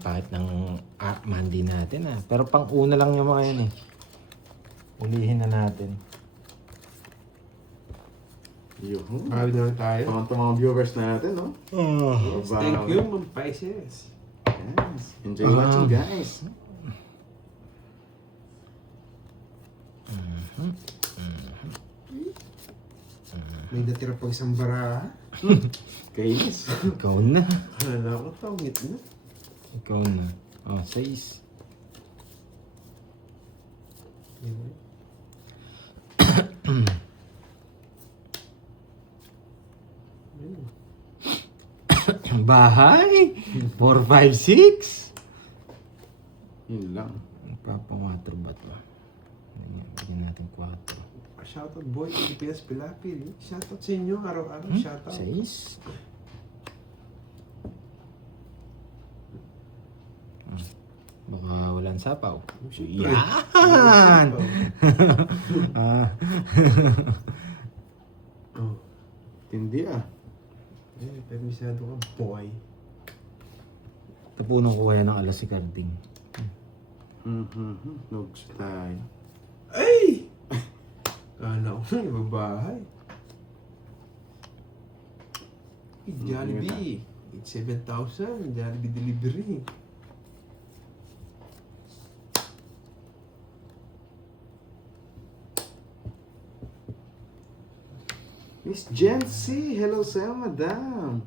kahit ng Monday natin Pero pang una lang yung mga yun Ulihin na natin. Yuhu. Hawi na lang tayo. Pangat mga viewers natin, no? Yes, thank you, Ma'am Pisces. Yes. Enjoy watching, guys. May natira pang isang bara. Kainis. Ikaw na. Akala ko tawit na. Ikaw na. 6. Bahay! 4, 5, 6! Yun lang. Nagpapa-4 ba ito? Bigyan natin 4. Shoutout boy, Pilipinas Pilapil. Shoutout sa inyo, araw-araw shoutout. 6. Baka walang sapaw. Siyempre. Yan! Oh. Tindi Permisyado ka, boy. Tapunan ko kaya ng alas si Carding. Nugs tayo. Ay! Kala ko na, ibabahay. Jollibee. It's 7,000. Jollibee delivery. Miss Jency, hello sa'yo, madam.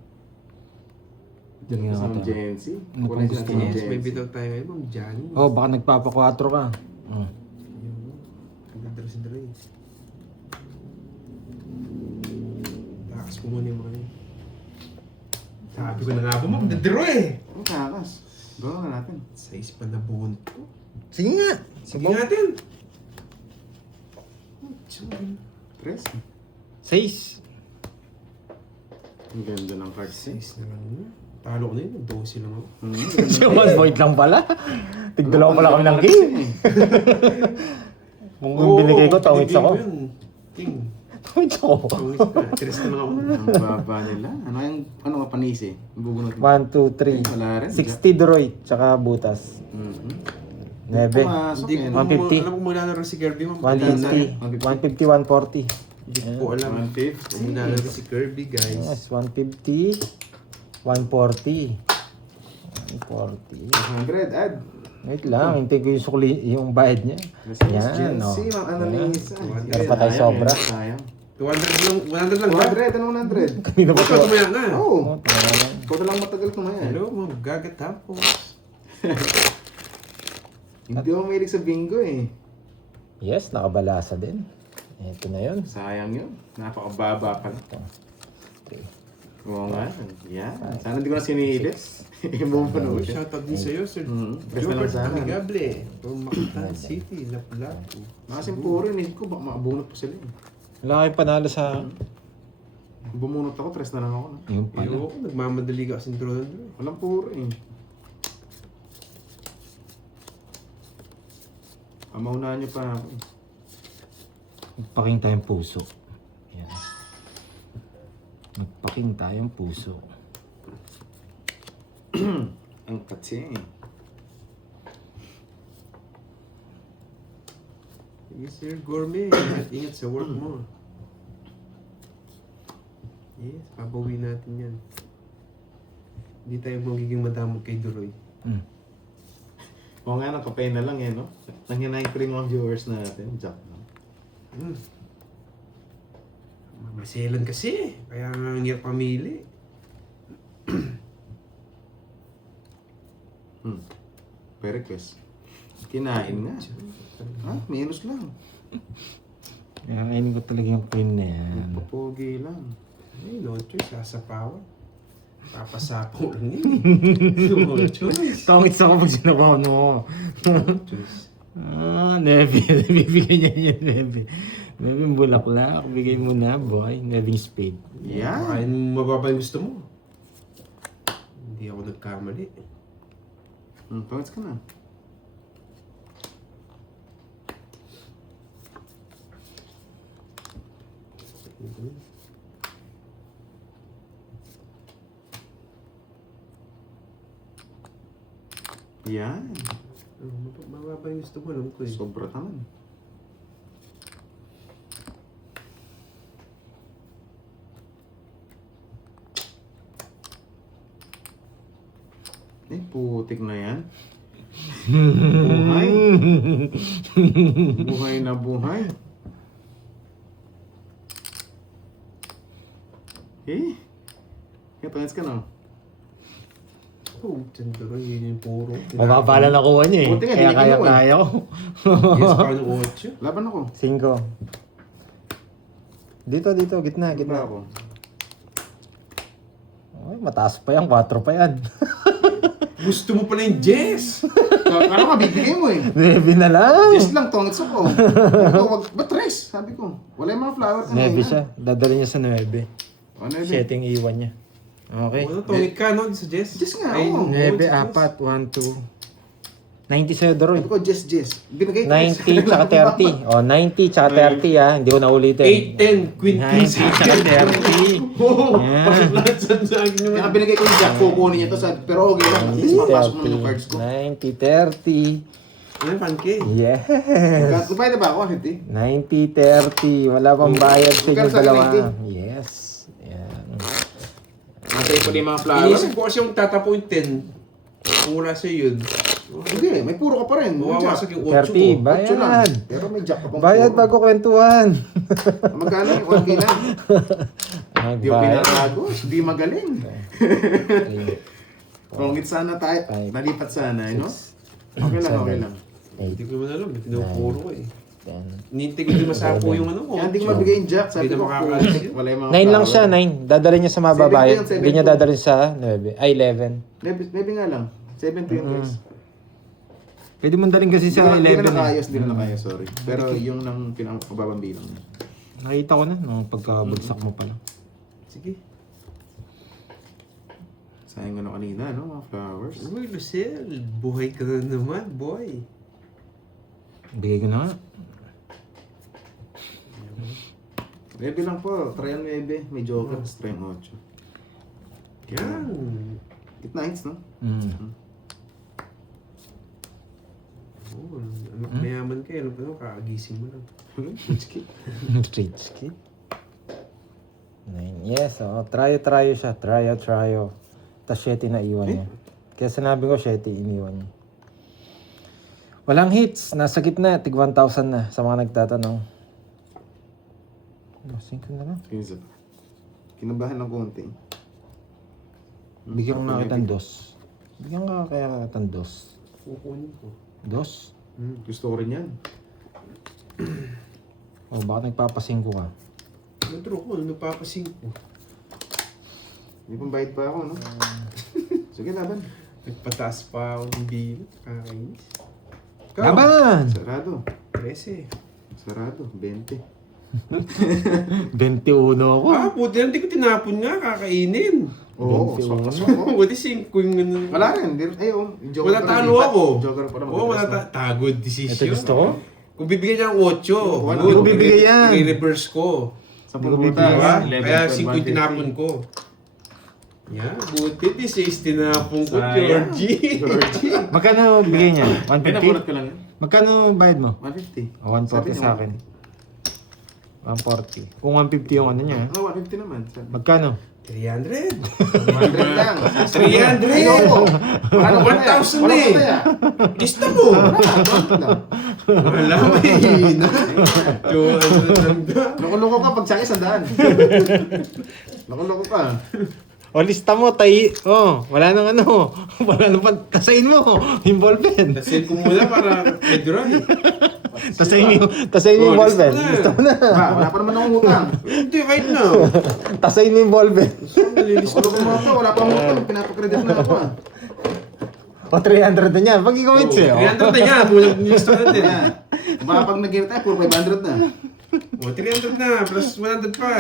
Diyan ka sa Ma'am Jency. Ano Kulay pang siya gusto sa mo? Ma'am Yes, may Jency. bitaw tayo ngayon, Ma'am Johnny. Baka nagpapa-4 ka. Nagdadras Dre. Takas ko muna yung mga yun. Sabi ko na nga po, Ma'am, nagdadro Ang kakas. Gawa na natin. Size pa na bunto. Sige nga. Sige natin. Tres. 6. Ang ganda ng cards eh. Size na lang yun. Talo ko na yun, 12 lang ako. Si 1 point lang pala. Tigdalawa pala kami ng king. Kung binigay ko, tawits ako. King. Tawits ako. Tawits ka. Tres na lang ako. Ang baba nila. Ano ka panisi? Bubunot mo. 1, 2, Wala rin. 3. 60 Droid, tsaka butas. 9. Pumasok Hindi ko yan. 150. alam kung maglalaro si Kirby, Ma'am. 150. 150, 140. Hindi ko po alam. 150. Kung maglalaro si Kirby, guys. Yes, 150. 140. 140. 100, add. Wait lang, hintay ko yung sukli, yung bayad niya. Yan, Jency, Ma'am Annalisa. Meron pa tayo sobra. Sayang. 200 lang, 100 lang ba? 100, anong 100? Kanina ba Ikaw ito? tumaya na. Oo. Oh, tama lang. Ikaw na lang matagal kumayan. Hello, Ma'am Gaga Tapos. Hindi ako mahilig sa bingo eh. Yes, nakabalasa din. Ito na yun. Sayang yun. Napakababa pala. Ito. 3. Oo nga. Yan. Sana hindi ko na sinilit. Ibang panood. Shoutout din sa'yo, Sir Press na lang Jobert sana. Amigable. From Mactan City, Lapu-Lapu. Nakasin puro yun. Ko baka makabunot pa sila eh. Wala kayo panalo sa... Bumunot ako, press na lang ako. Yung pala. Ayoko, nagmamadali ka kasing draw. Walang puro eh. Amaunahan niyo pa ako. Magpaking tayong puso. Yan. Magpaking tayong puso. Ang katsi eh. Sige, Sir Gourmet. Ingat sa work mo. Yes, pabawi natin yan. Hindi tayo magiging madamog kay Duroy. Oo nga, nakapay na lang eh, no? Nangyanayin ko rin mga viewers natin. Jack, no? Maselan kasi. Kaya nga ang hirap pamili. Per-request. Kinain nga. Ha? Minus lang. Kakainin ko talaga yung queen na yan. Papogi lang. Ay, no choice. Sasapawan. Papasapaw lang yun. No choice. Tongits ako pag sinabaw no. No choice. Neve. Bibigyan niya yun, Neve. Neve, bulaklak. Bigay mo na, boy. Neving spade. Yan. Baka yung mababa yung gusto mo. Hindi ako nagkamali. Pangits ka na. Yan. Mababa yung gusto mo, alam ko eh. Sobra naman. Putik na yan. Buhay. Buhay na buhay. Eh? Katangis ka na. Oh, tanda ko, yun yung puro. Mababa lang nakuha niya eh. Buti nga, Kaya di niya kinuha. kaya ko. Yes, paano 8? Laban ako. 5. Dito, gitna, Laban gitna. ako. Ay, mataas pa yan, 4 pa yan. Gusto mo pala yung Jess! Ano ka, bibigay mo eh. 9 na lang. Just lang, tongits ako. Sabi ko, ba't tres? Sabi ko, wala yung mga flower. 9 siya. Dadali niya sa 9. Ano yun? 7 yung iwan niya. Okay. Ano, tungit ka, no? Sa Jess? Jess nga, Ay, oo. 9, sa 4, 1, 2. 90 sa'yo, Sabi Doroy. ko, Jess. Binigay ko. 90 tsaka 30. O, 90 tsaka 30 ha. Hindi ko na ulitin. 8, 10, queen, 90 tsaka 30. Oo, Yan. pasok lahat sa akin naman. Kaya binigay ko yung jack, kukunin niya to. Pero okay lang, at least mapasok mo yung cards ko. 90, 30. Ano, pancake? Yes. Bayad na ba ako, 50? 90, 30. Wala pang bayad sa inyo Magkano sa akin, dalawa. 90? Yes. Yan. Nasa ko yung mga flower. Inisip ko kasi yung tatapo yung 10. Kung wala sa'yo yun. Hindi, may puro ka pa rin. Yung jack. Mawawasak yung 8 ko. 30, Ocho lang. bayad. Pero may jack ka pang Bayad puro. bago kwentuhan. Magkano yung 1K lang? Hindi ko Magbayad. pinatagos, hindi magaling. Kung sana tayo, Five. nalipat sana, no? Okay lang, okay lang. Hindi ko naman alam. Pinupuro ko eh. 10. Ninti ko din masapo yung ano ko. Kaya hindi ko mabigay yung jack, sabi Hindi ko, na makakaalis yun. wala yung mga 9 lang flower. siya, 9. Dadalhin niya sa mababayad. 7 Hindi niya dadalhin sa 9. Ay, 11. Maybe nga lang. 7 to yung guys. Pwede mong dalhin kasi sa Hindi ka 11. nakayos, hindi na nakayos, sorry. Pero yung nang pinakababang bilang. Nakita ko na, nung pagkabagsak mo pala. Sige. Sayang ano kanina, no? Mga flowers. Uy, Lucille. Buhay ka na naman, boy. Bigay ko na nga. Maybe lang po, try ang 9. May joker, try ang 8. Yan. Gitna hits, no? Oh, mayaman ka eh. Ano pa no? Kakagising mo lang. Rich kid. 9. Yes, oh. Tryo siya. Tryo. Tapos 7 na iwan niya. Kaya sinabi ko 7 iniwan niya. Walang hits. Nasa gitna. Tig 1,000 na sa mga nagtatanong. 5 na lang. Kinsa. Kinabahan ng konti. Bigyan ko na kitang 2. Bigyan ka kaya kitang 2. Kukunin ko. 2? Gusto ko rin yan. O baka nagpapasingko ka. Nandro ko, nagpapasing ko. Hindi pang bayad pa ako, no? Sige, laban. Nagpataas pa ako ng bill. Kakainis. Ikaw, Laban! Sarado. 13. Sarado. 20. 21 ako. Puti lang, di ko tinapon nga, kakainin. Oo, 21. swak ako. Buti 5 yung ano. Wala rin. Ayun. Wala talo ako. Joker pa naman. Oo, wala tagod decision. Ito gusto ko. Kung bibigyan niya ng 8, Wala. Hindi ko bibigay yan. I-reverse ko. Sa Hindi ko pagbuta. bibigyan. Kaya 5 yung tinapon ko. Yan, buti 16 tinapon ko, Georgie. Magkano bigay niya? Pinapunot 150? ko lang yan. Magkano bayad mo? 150. O, 140 sa akin. 140. Kung 150 yung ano niya. Ah, 150 naman. Magkano? 300. 100 lang. 300. Ayoko. Ano 1,000 eh. Gusto mo. Wala, mahina. Nakuloko ka pag sa akin, 100. Nakuloko ka. O, lista mo, wala nang ano. Wala nang tasain mo. Yung ballpen. Tasin ko muna para medray. Tasain mo yung ballpen. Lista mo na. Wala pa naman akong utang. Hindi, right now. Tasain mo yung ballpen. Nakuloko mo ito. Wala pa akong utang. Pinapakredit na ako. O, 300 na niya. Pag ikaw hits eh. 300 na yan. Bulag nilista natin. Baka pag nag-gear tayo, puro 500 na. 300 na. Plus 100 pa.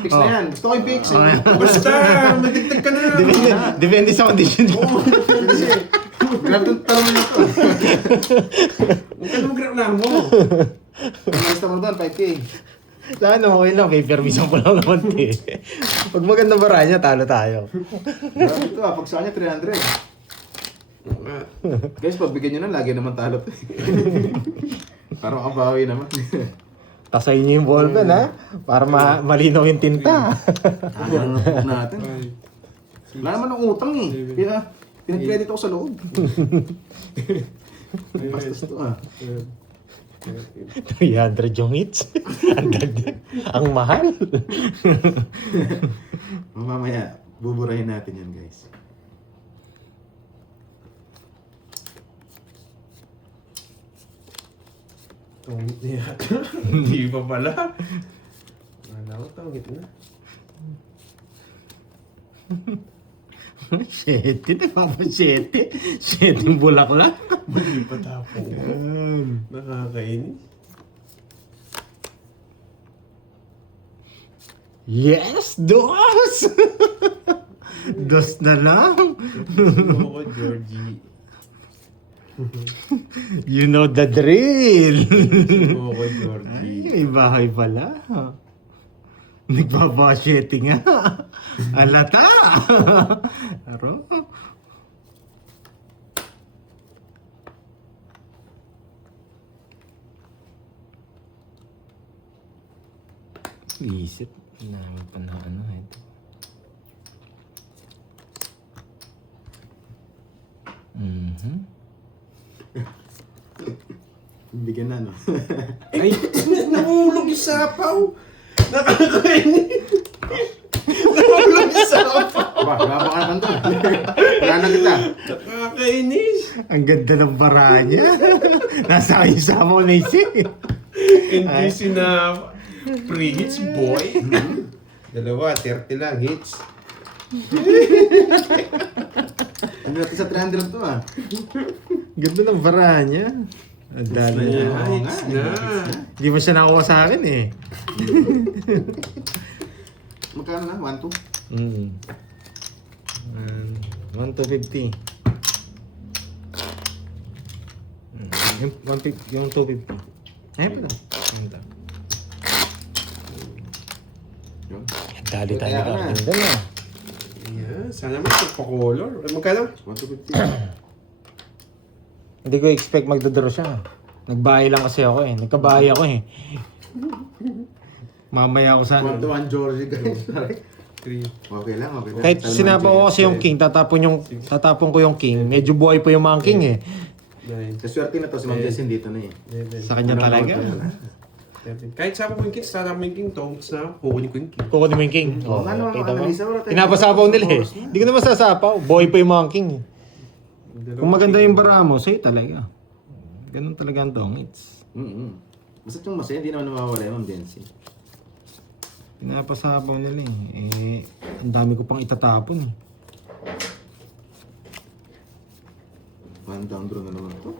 Fix na yan. Gusto ko yung fix. Basta, magdagdag ka na. Depende sa condition. Grabe itong talong na ito. Huwag ka na magreklamo. Basta mo doon, 5K. Sa ano, okay lang. May permission ko lang naman eh. Pag maganda ba niya, talo tayo. Grabe ito pag sa kanya 300. Guys, pagbigyan nyo na, lagi naman talo to. Parang kabawi naman. Tasay niyo yung ballpen, ha? Para malinaw yung tinta. Ang natin. Wala naman ng utang eh. Kaya, pinag-credit ako sa loob. Bastos to ah. 300 yung hits. Ang mahal. Mamaya, buburahin natin yan guys. Tungit niya. Hindi pa pala. Wala ko, tungit na. Siyete, nagpapa siyete. Siyete yung bulaklak. Hindi pa tapo. Nakakainis. Yes! Dos! Dos na lang. Ako, Georgie. You know the drill. Ako, Georgie. Ay, may bahay pala. Nagpapa-siyete nga. Alata! Aro? Isip namin pa na ano ito. Bigyan na no. Ay, nahulog yung sapaw. Nakakainis. Nahulog yung sapaw. Aba, wala ka naman doon. Wala na kita. Nakakainis. Ang ganda ng bara niya. Nasa kayo sa mo na isip. Hindi sina pre-hits, boy. Dalawa, 30 lang hits. Ano natin sa 300 to ah. Ganda ng bara niya. Ang dali niya. Yeah, hits na. Hindi mo siya nakuha sa akin eh. Magkano na? 1-2? 1,250. Yung 250. Ayun pala. Ayun ta. Yun. Dali tayo Kaya na. na. Ganda na. Yeah, sana may pa-color. Magkano? 1-250. Hindi ko expect magdodro siya. Nagbahay lang kasi ako eh. Nagkabahay ako eh. Mamaya ako sana. 1-1 Georgie guys. 3. Okay lang, okay lang. Kahit sinabi ko kasi yung king, tatapon ko yung king. Medyo buhay pa yung mga king eh. 9. Kaswerte na to si Ma'am Jessie dito na eh. 11. Sa kanya talaga. 7. Kahit sabi ko yung king, sana mo yung king, tongks na, kukunin ko yung king. Kukunin mo yung king. Oo nga naman, Kita mo? analisa mo natin. Pinapasapaw nila eh. Hindi ko naman sasapaw. Buhay pa yung mga king eh. Kung maganda yung bara mo, sa'yo talaga. Ganun talaga ang dongits. Basta yung masaya, hindi naman nawawala yung Ma'am Jessie. Pinapasapaw nila eh. Ang dami ko pang itatapon eh. One down draw na naman to.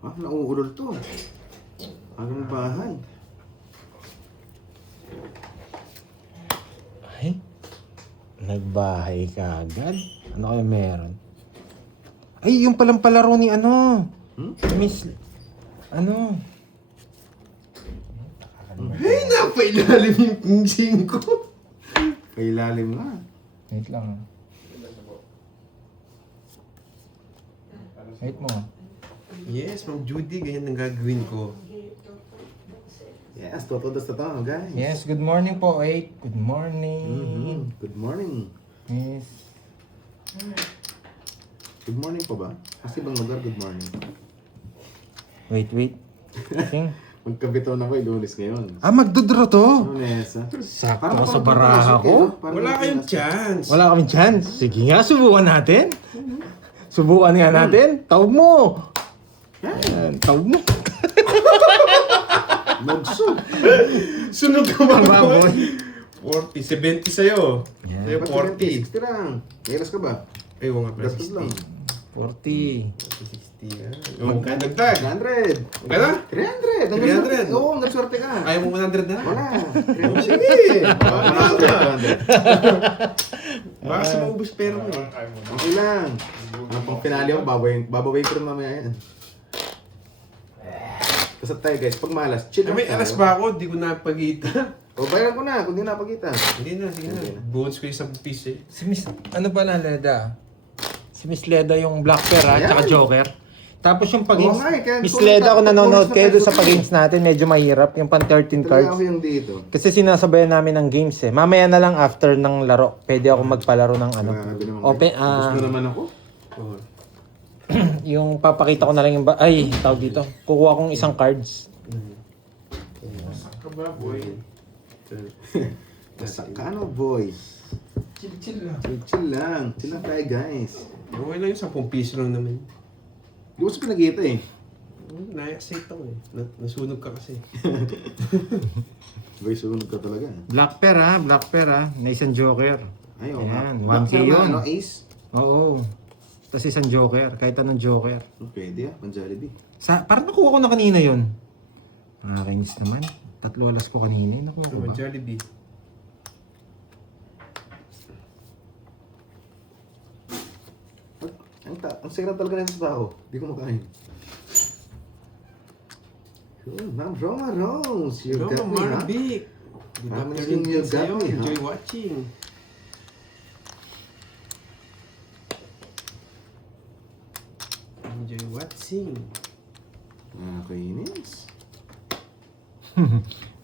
Ah, nauulol to. Anong bahay? Ay, nagbahay ka agad? Ano kaya meron? Ay, yung palang palaro ni ano? Miss, ano? Ay, napailalim yung king ko. Kailalim nga. Wait lang. Wait mo. Yes, Ma'am Judy, ganyan ang gagawin ko. Yes, toto guys. Yes, good morning po, 8. Good morning. Good morning. Yes. Good morning po ba? Kasi bang lugar, good morning. Wait. King. Magkabitaw na ko, ilulis ngayon. Ah, magdodro to? Ano, Nessa? Sakto Parang sa parang baraha pumasok ko. eh, no? Parang Wala kayong pumasok. chance. Wala kaming chance. Sige nga, subukan natin. Subukan nga natin. Taob mo. Yan, taob mo. Magsug. Sunog ka ba, Baboy. 40, 70 sa'yo. Yeah. Sa'yo, 40. 60 lang. Mayroon ka ba? Ay, oo nga pala, Gastos 60. lang. 40. 60 nga. Oo, dagdag. 100. Magkano? 300. 300. Oo, nagswerte ka. Ayaw mo 100 na lang. Wala. Oh, sige. Wala ka. Baka sa maubos pera mo eh. Okay lang. Ang pang finale ako, babawain ko rin mamaya yan. Kasi tayo guys, pag malas, chill Ay, lang may tayo. alas ba ako? Di ko napagita. O, bayaran ko na, kung di napagita. Hindi na, sige na. Okay na. Buhons ko yung 10 piso eh. Si Miss, ano pala, Leda? Si Si Miss Leda yung Black Pearl, Ayan. tsaka Joker. Tapos yung pag Oo nga eh, kaya Miss kung Leda, kung nanonood bonus na kayo doon sa peso pag-games natin, medyo mahirap. Yung pan 13 Talaga cards. ako yung dito. Kasi sinasabayan namin ng games eh. Mamaya na lang after ng laro, pwede ako magpalaro ng ano. Grabe naman. Open, Tapos na naman ako. Oh. yung papakita ko na lang yung ay, tawag dito. Kukuha kong isang cards. Saka ba, boy? Masakano, boys. Chill lang. Chill lang. Chill lang tayo, guys. Okay lang yung 10 piso lang naman. Hindi ko sa pinag-ita eh. Na-excite ako eh. Nasunog ka kasi. Boy, sunod ka talaga. Black Pearl ha, Black Pearl ha. Na isang Joker. Ay, oo nga. Ayan, Black 1K Pearl na, yun. Ano, ace? Oo. Tapos isang Joker, kahit anong Joker. Oh, pwede ah, pang Jollibee. Parang nakuha ko na kanina yun. Nakakainis naman. 3 alas ko kanina. Nakuha ko Ano, ba? Jollibee. Ang sakit talaga na sa tao. Hindi ko makain. Yun, Ma'am Roma Rose. You Hello, got me, ha? Marvic. Good Ma'am afternoon Rose, you din sa'yo. got me, ha? Enjoy watching. Enjoy watching. Nakakainis.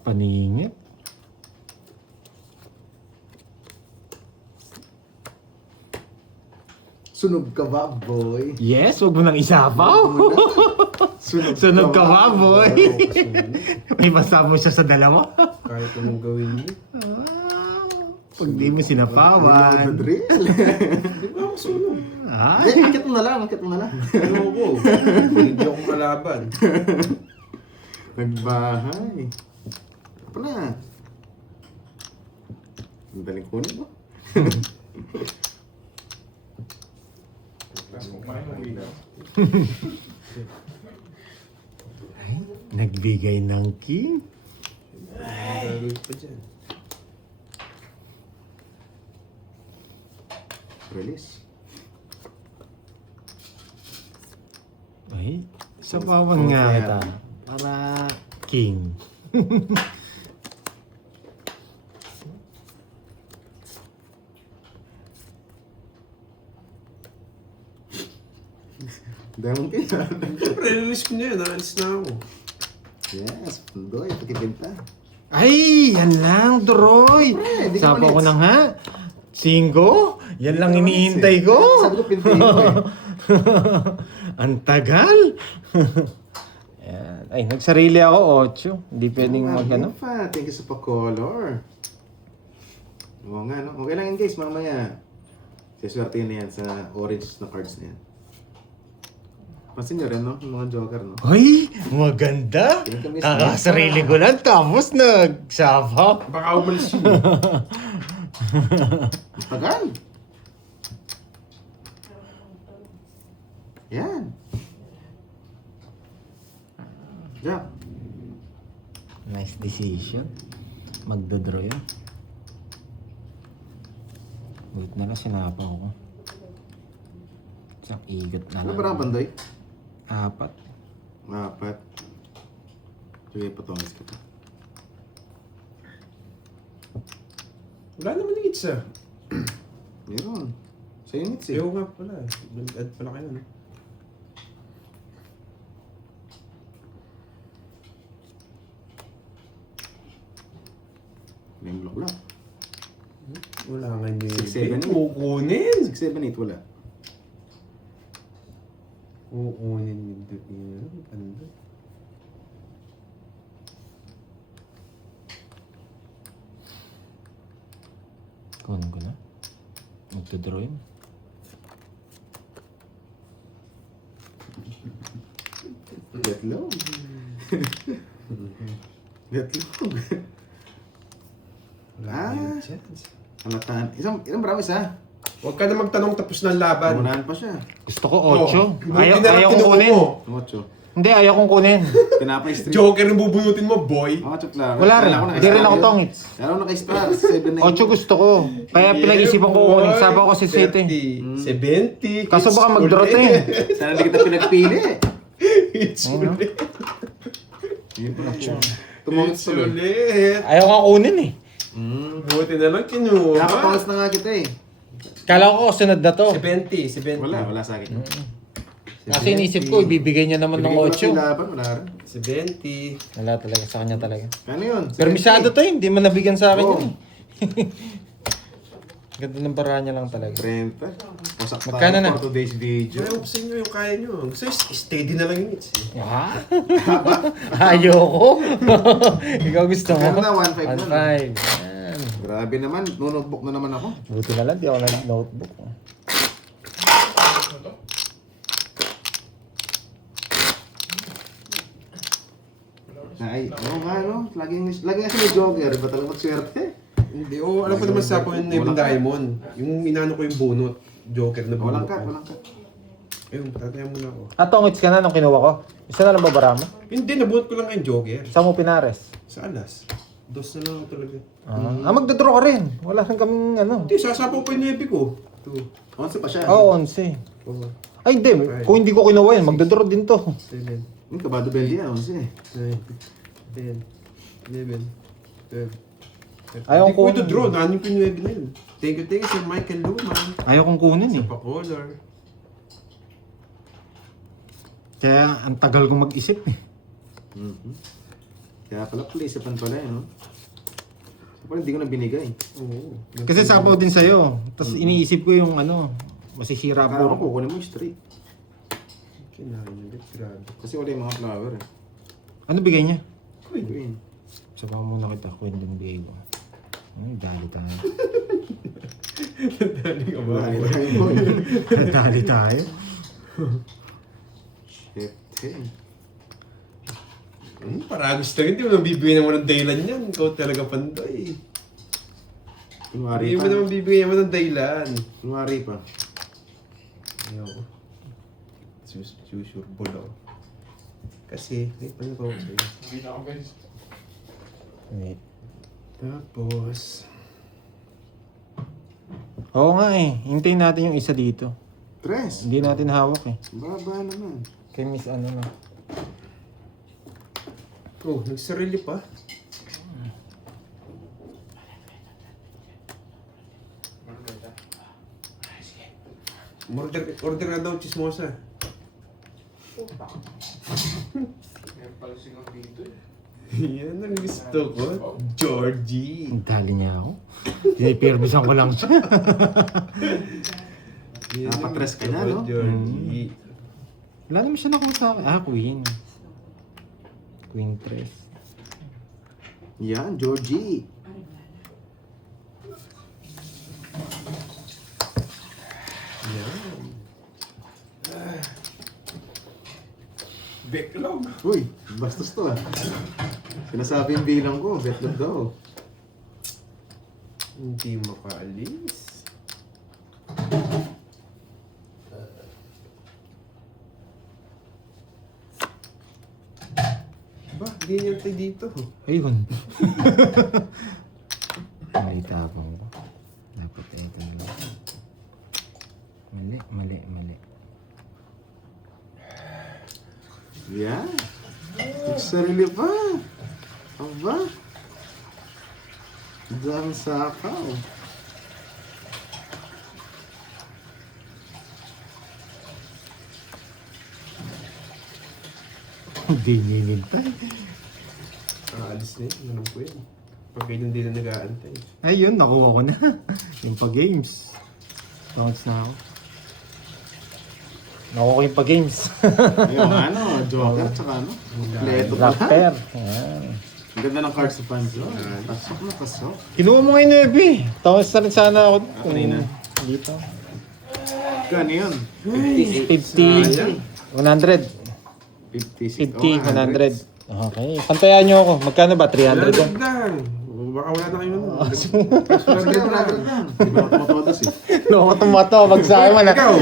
Paningit. Sunog ka ba, boy? Yes, wag mo nang isapaw. Sunog ka ba, boy? May basa mo siya sa dalawa. Kahit anong gawin niyo. Pag di mo You know the sinapawan. drill. Di ba ako sunog? Ah, Eh, akit mo na lang, akit mo na lang. Ano ko? Hindi ako kalaban. Nagbahay. Apa na? Ang daling kunin mo. nagbigay ng king. Gagawin pa dyan. Release. Ay, sapawan nga Okay. kita. Para king. Diamond King. Siyempre, release ko niya yun. Naalis na ako. Yes, Pandoy, pakibenta. Ay, yan lang, Droy. di ka Sapa ko malis. na nga. 5? Yan lang iniintay ko. Sabi ko, pintayin ko eh. Ang tagal. Ayan. Ay, nagsarili ako 8. Hindi pwedeng Oo nga, mag ano. Infa, thank you sa pa-color. Oo nga, no? Okay lang yan guys, mamaya. Siswerte na yan sa orange na cards na yan. Pansin nyo rin, no? Yung mga joker, no? Ay, maganda. Thank you, Miss Kakasarili ko lang tapos nagsapa. Baka umalis yun. Ang tagal. Yan. Jack. Nice decision. Magdodraw yun. Wait na lang, sinapa ko. Isang igot na Ano lang. ba ang Pandoy? 4. 4. Sige, patungis ka pa. Wala naman yung itsa. Meron. Sa units eh. Ewan nga pala. Nag-add pala kayo, no? May block. Wala nga yung 6, 7, 8. Kukunin. 6, 7, 8, wala. Kukunin yung yun. Ano? Kunin ko na. Magdodraw yun. Let low. Let low. Wala Ah. kayong chance. Halataan. Ilang bramis ha? Huwag ka na magtanong tapos ng laban. Unahan pa siya. Gusto ko 8. Oh, Ayaw, buti na lang ayaw kong kinuha kunin. mo. 8. Hindi, ayaw kong kunin. Pinapay street. Joker yung bubunutin mo, boy. 8 lang. Wala rin. Hindi rin ako tongits. Kala ko naka-star. 7, 9. 8 gusto ko. Kaya pinag-isipan ko kunin. Saba ko si 7. 70. Kaso baka mag-draw ulit. Sana hindi kita pinagpili. It's Ano? ulit. Yun pala po. Tumungits It's tuloy. ulit. Ayaw ko kunin eh. Buti na lang kinuha. Nakapangos na nga kita eh. Kala ko sunod na to. 70. Wala sa akin. Kasi inisip ko, ibibigay niya naman ng 8. Laban, wala rin. 70. Wala talaga, sa kanya talaga. Ano yun? Permisado to hindi man nabigyan sa akin Oo. yun. Ganda ng barahan niya lang talaga. 30. Pasak Magkano na? for today's video. Kaya sa inyo yung kaya nyo. Gusto steady na lang yung hits. Ha? Ayoko. Ikaw gusto mo? Magkano na? 1.5 na. 1.5. Yan. Grabe naman, notebook na naman ako. Buti na lang, di ako nag-notebook. Ay, oo nga no, laging kasi may jogger, ba talaga magswerte? Hindi, alam ko naman sa akin na yung diamond. Yung inano ko yung bunot. Joker na bunot. Walang cut. Ayun, tataya muna ako. Tongits ka na nung kinuha ko? Isa na lang babara mo? Hindi, nabunot ko lang yung joker. Saan mo pinares? Sa alas. Dos na lang talaga. Magdodraw ka rin. Wala rin kaming ano. Hindi, sasapaw pa yung nebi ko. 2, 11 pa siya. Oo, 11. 4, Ay, hindi. Kung hindi ko kinuha yan, magdodraw din to. 7, Kabado Belly yan, 11. 9, 10, 11, 12. Ayaw Hindi ko ko- ito draw. Nanin ko yung nebi na yun. Thank you, Sir Michael Luman. Ayaw kong kunin Sa eh. pa-color. Kaya ang tagal kong mag-isip eh. Kaya pala isipan pala yun, no? So, pala hindi ko na binigay. Oo. Kasi sapaw din sa'yo. Tapos iniisip ko yung ano, masisira Kaya po. ko kukunin mo yung straight. Kinahin ulit. Grabe. Kasi wala yung mga flower eh. Ano bigay niya? Queen. Sabaw muna kita, Queen din bigay ko. Ay, dali tayo. Dali ka ba? Dali tayo. Shit. Paragos lang. Hindi mo naman bibigyan naman ng dahilan yan. Ikaw talaga panday. Kunwari Hindi pa. mo naman bibigyan naman ng dahilan. Kunwari pa. Ayaw ko. Susurbol ako. Kasi, may panagawa ko sa'yo. Wait. Tapos, Oo nga eh. Hintayin natin yung isa dito. Tres. Hindi natin hawak eh. Baba naman. Kay Miss ano na. oh, nagsarili pa. Order na daw chismosa. Yan ang gusto ko. Georgie. Ang dali niya ako. Pinipirmisan ko lang siya. Yan ang Napatres ka gusto na, ko, no? Georgie. Wala naman siya nakuha sa akin. Queen. Queen 3. Yan, Georgie. Yan. Backlog. Uy, bastos to ah. Sinasabi yung bilang ko, betlog daw. Hindi makaalis. Ba, hindi niya tayo dito. Ayun. Mali tapang ko. Dapat ito na lang. Mali. Yan. Sarili pa. Aba. Dami sakaw. Hindi ninintay. Aalis na yun. Alam ko yun. Pag kayo hindi na nag-aantay. Ayun, nakuha ko na. Yung pa-games. Bounce na ako. Nakuha ko yung pa-games. Yung ano, Joker, tsaka ano. Leto Black pala. pair. Ayan. Ang ganda ng cards sa Panzo. Pasok na pasok. Kinuha mo ngayon, Ebi. Tawag na rin sana ako. Kanina. Dito. Kano yun? 50. 100. 56. 50, 100. Okay. Pantayan nyo ako. Magkano ba? 300 yan? lang. Baka wala na kayo ano. Sige, 100 lang. Di ba ako matodas eh? Loko tomato. Magsabi mo na. Ikaw.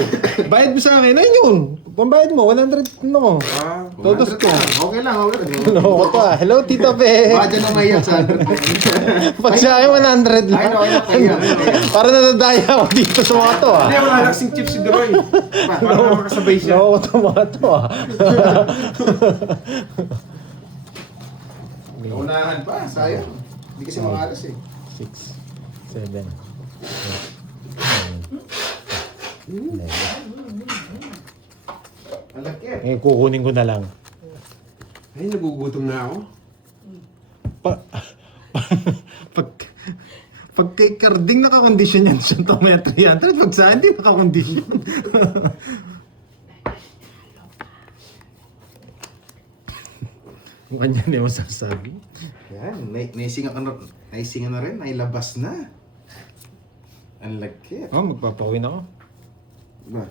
Bayad mo sa akin. Ayun yun. Pambayad mo. 100 no. Ah, Todos 100 ko. lang. Okay lang. Loko to ah. Hello, Tito Pe. Baka dyan na maiyak sa 100. Pag sa akin 100 Ay, lang. okay na kaya. Para nadadaya ako dito sa mga to ah. hindi, wala na kasing chips si Droy. Para makasabay siya. Loko tomato ah. Naunahan pa. Sayang. Hindi kasi makalas eh. 6, 7, 8, 9, Hindi. Ang laki. Kukunin ko na lang. Ay, nagugutom na ako. Pag kay Carding nakakondisyon yan siya may 300, pag sa hindi nakakondisyon. Kung kanya na yung masasabi. Yan, naisingan na rin, nailabas na. Ang laki. Oh, magpapawin ako. Ba?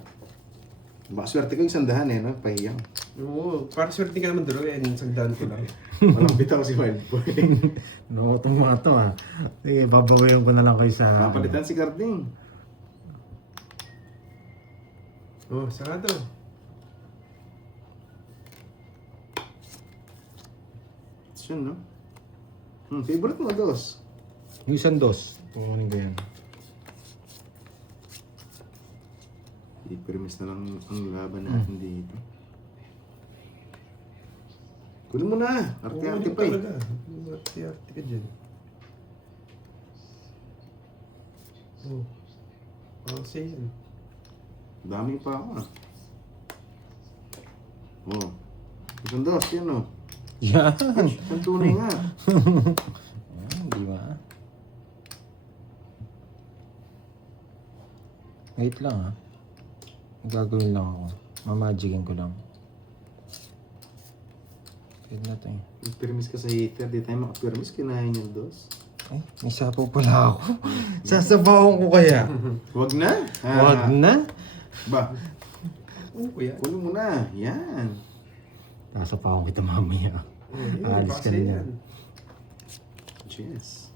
Baka swerte ko yung sandahan eh, no? Pahiyang. Oo, para swerte ka naman dalawa yan. Sandaan ko lang. Walang bitaw si Wild Boy. No, itong mga to ha. Sige, babawihan ko na lang kayo sa... Napalitan si Carding. Oh, sarado. Ito yun, no? Favorite mo, dos. Yung isang dos. Kukunin ko yan. I-permis na lang ang laban natin dito. Kunin mo na. Arte-arte pa eh. Arte-arte ka dyan. Oh. Say yan. Dami pa ako ah. Oh. Isang dos, yan oh. Yan. Ang tunay nga. Di ba? Wait lang ha. Gagawin lang ako. Mamagicin ko lang. Pwede na to eh. Permis ka sa heater. Di tayo makapermis. Kinain yung dos. Ay, may sapaw pala ako. Sasabawan ko kaya. Huwag na. Wag na. Ba? Oo, kuya. Kunin mo na. Yan. Sasabawan kita mamaya. Oh, yun, Alis ka pakasay na. yan. Cheers.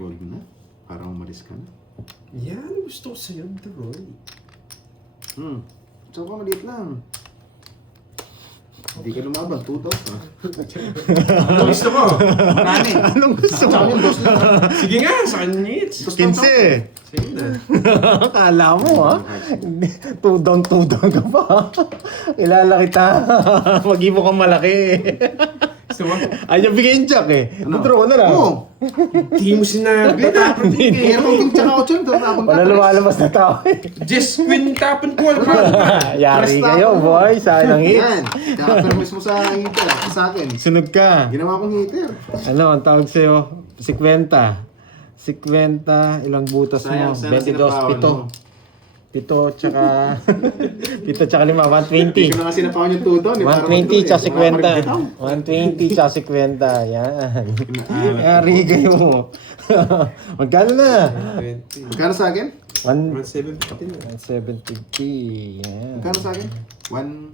Huwag na. Para umalis ka na. Yan, gusto ko sa'yo, Roy. Tsaka maliit lang. Hindi ka lumaban. 2 dos ha. Ano gusto mo? Marami. Anong gusto Tsaka mo? yung dos lang. Sige nga, sa kanits. 15. Sige na. Akala mo ha? 2 down ka pa. Kilala kita. Mag-ibo kang malaki. Gusto mo? Ayaw bigyan jack eh. Ano? Withdraw na lang. Oo. Di mo sinabi. Kaya kung king tsaka 8 yun. Wala lumalabas na tao eh. Just win tapon ko. Ano ba? Yari kayo boy. Sayang hit. Yan. Kaka-permis mo sa heater. Sa akin. Sunog ka. Ginawa kong heater. Ano ang tawag sa'yo? 50. 50. Ilang butas mo? Sayang 22. sinapawan mo. 7 tsaka 7 tsaka 5. 120. Hindi ko na kasi napawan yung tuto. 120 tsaka 50. 120 tsaka 50. Yan. Yari kayo. Magkano na? 20. Magkano sa akin? 170 na. 750. Yan. Magkano sa akin?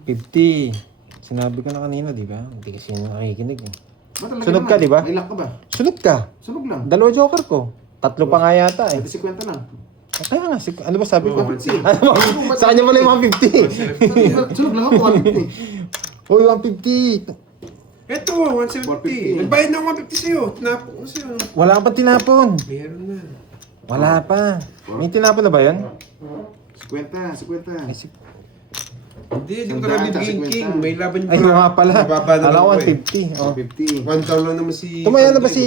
50. Sinabi ko na kanina, di ba? Hindi kasi nakikinig. Eh. Ba, talaga Sunog naman? ka, di ba? May lock ka ba? Sunog ka. Sunog lang. 2 joker ko. 3 pa nga yata eh. Pwede 50 lang. Kaya nga, ano ba sabi ko? Oo, 150. Ano ba? Sa kanya pala yung 150. Sunog lang ako, 150. Uy, 150. Eto, 170. 450. Nagbayad na ako 150 sa'yo. Tinapon ko sa'yo. Wala ka pa tinapon. Meron na. Wala pa. May tinapon na ba yun? 50, 50. Hindi, hindi ko Sandaan, na bibigyan 50. king. May laban yung Ay, nga pala. Mababa na Alam ko lang ko eh. 150. Oh. 50. 1 taon lang naman si... Tumaya na ba si,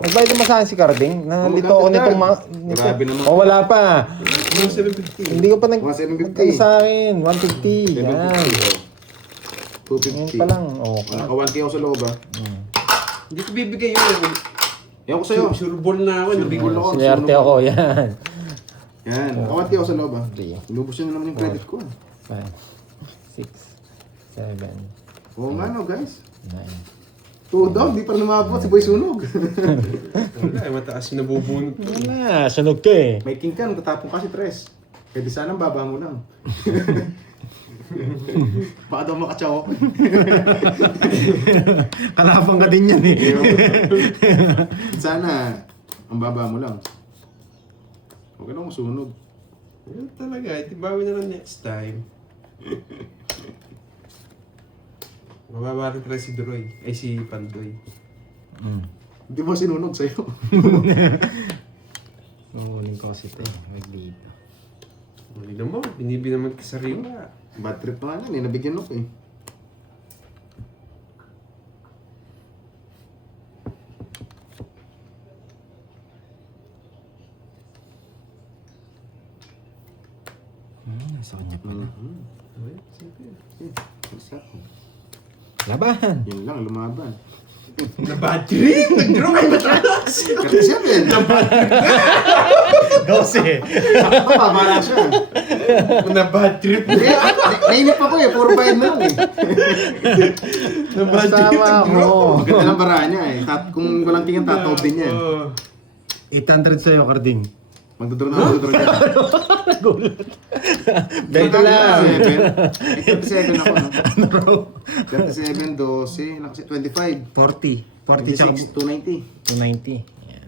nagbayad naman sa akin si Carding? Nalito ako nitong mga, Grabe naman. Oh, wala pa. 150. Hindi ko pa 170. ano sa akin. 150. Yan. 250. Ngayon pa lang. Oh. Nakawanti ako sa loob ah. Hindi ko bibigay yun. Yan ko sa'yo. Sureball na ako. Sureball ako. Sinerte ako. Yan. Yan. Nakawanti ako sa loob ah. 3, Inubos yun naman yung credit ko ah. 5, 6, 7, Oo nga no guys. 9. 2 daw, di pa lumabot si Boy Sunog. Wala, mataas yung nabubunot. Wala, sunog ka eh. May king ka, tatapon ka si Tres. Pwede sana baba mo lang. Baka daw makatsaw ako. Kalapang ka din yan eh. Sana, ang baba mo lang. Okay lang kung sunog. Ayun talaga, itibawi na lang next time. Mababa rin talaga si Duroy. Ay, si Pandoy. Hindi mo sinunog sa'yo. Nuhunin ko kasi ito eh. Wag dito. Hindi naman, binibi naman ka sariwa. Bad trip pa nga yan, nabigyan ako eh. Nasa kanya pala. Okay, sige. Isa. Laban! Yun lang, lumaban. Na bad trip! Nag-draw kayo matalas! 37! 12! Sakto pa, mala siya. Na bad trip! Hindi, nainip ako eh, puro bayad na lang eh. Na bad trip! Kasama Nag-draw! mo. Maganda lang baraan niya eh. Kung walang tingin, tatobin yan. Oo. 800 sa'yo, Carding. Magdodraw niya. Nagulat. Bento lang. 37 ako, no? Ano raw? 37, 12, nakasi 25. 40. 40 tsaka 26, 290. 290. Yan.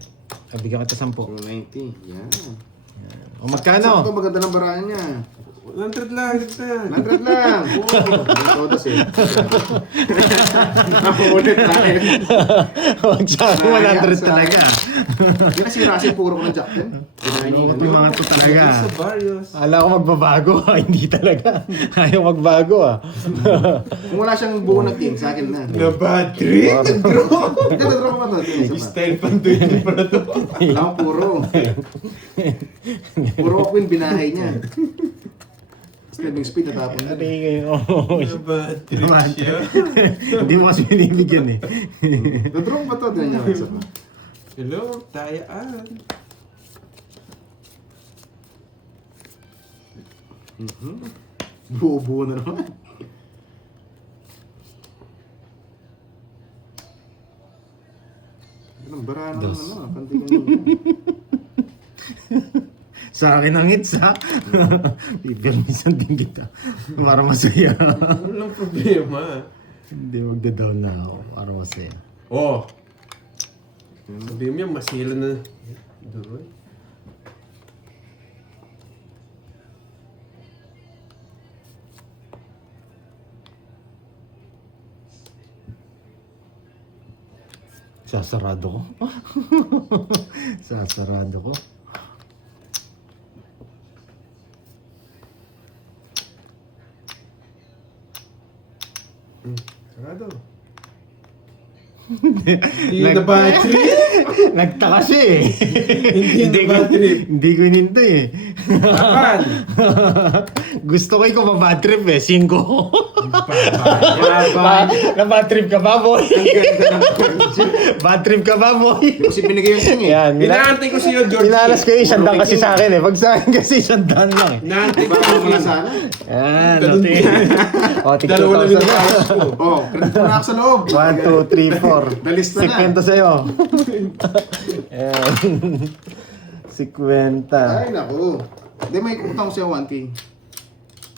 Bigyan kita 10. 290, yan. O magkano? Sakto, maganda lang baraan niya. 100 lang, 100 lang. Oo, todos eh. Nakulit tayo. Magsama 100 talaga. Hindi na si Russell, puro ko ng jack din. Ano yung mga to talaga? Sa Barrios. Ala ko magbabago. Hindi talaga. Ayaw magbago ah. Kung wala siyang buo na team, sa akin na. Na bad trip! Nag-draw! Hindi, nadraw ko ba ito? Isa pa. Style pantoy din pala to. Ako puro. Puro ako yung binahay niya. Stepping speed, natapon na. Ari kayo. Na bad trip siya. Hindi mo kasi binibigyan eh. Nadraw ko ba ito? Tignan niya ako isa pa. Hello, tayaan. Buo-buo na naman. Anong barano na Dos. ano, pantingan niya. Sa akin ang hits ha. Pipirmisan din kita. Para masaya. Walang problema. Hindi magda-down na ako. Para masaya. Oh! Sabi mo yan, masila na. Duroy. Sasarado ko. Sasarado ko. Sarado. Hindi na bad trip. Nagtaka siya eh. Hindi na bad trip. Hindi ko hinintay eh. Kapan? Gusto ko ikaw ma-bad trip eh. 5. Yaban. Na-bad trip ka ba, boy? Bad trip ka ba, boy? Kasi binigay yung ting eh. Yan. Inaantay ko sa'yo, George. Minalas ko yung 100 kasi sa akin eh. Pag sa akin kasi 100 lang eh. Inaantay ko Baka mo na sa'yo. sana. Yan. Ganun Okay. O, tig Dalawa na 2,000 na. binabawas ko. Oh, credit mo na ako sa loob. 1, 2, 3, 4. Nalista na. 50 sa'yo. Ayan. 50. Ay, naku. Hindi, may utang ko siya 1K.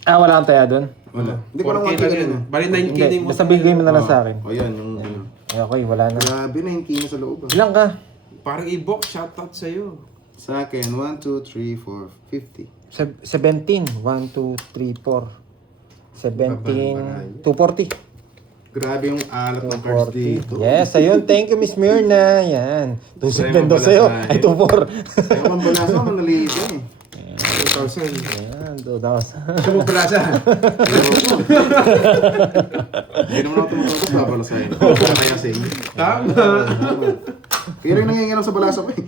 Ah, wala kang taya doon? Wala. Hindi ko lang 4K 1K lang kanina. yan. Bali 9K na Hindi, yung basta bigay mo na lang sa akin. O yan, yung ano. Ay, okay, wala na. Grabe na yung kina sa loob ah. Ilang ka? Parang i-box, shoutout sa'yo. Sa akin, 1, 2, 3, 4, 50. 17. 1, 2, 3, 4. 17. 240. Grabe yung alat ng cards 240. dito. Yes, ayun. Thank you, Miss Mirna. Yan. 270 daw sa'yo. Ay, 24. Ayaw kang balasa mo, naliit eh. 2,000. Yan, 2,000. Gusto mo palasa? Ayoko. Hindi naman ako tumutulog, babalasahin. Kaya kasi. Tama. Kaya rin nangyayarap sa balasa ko eh.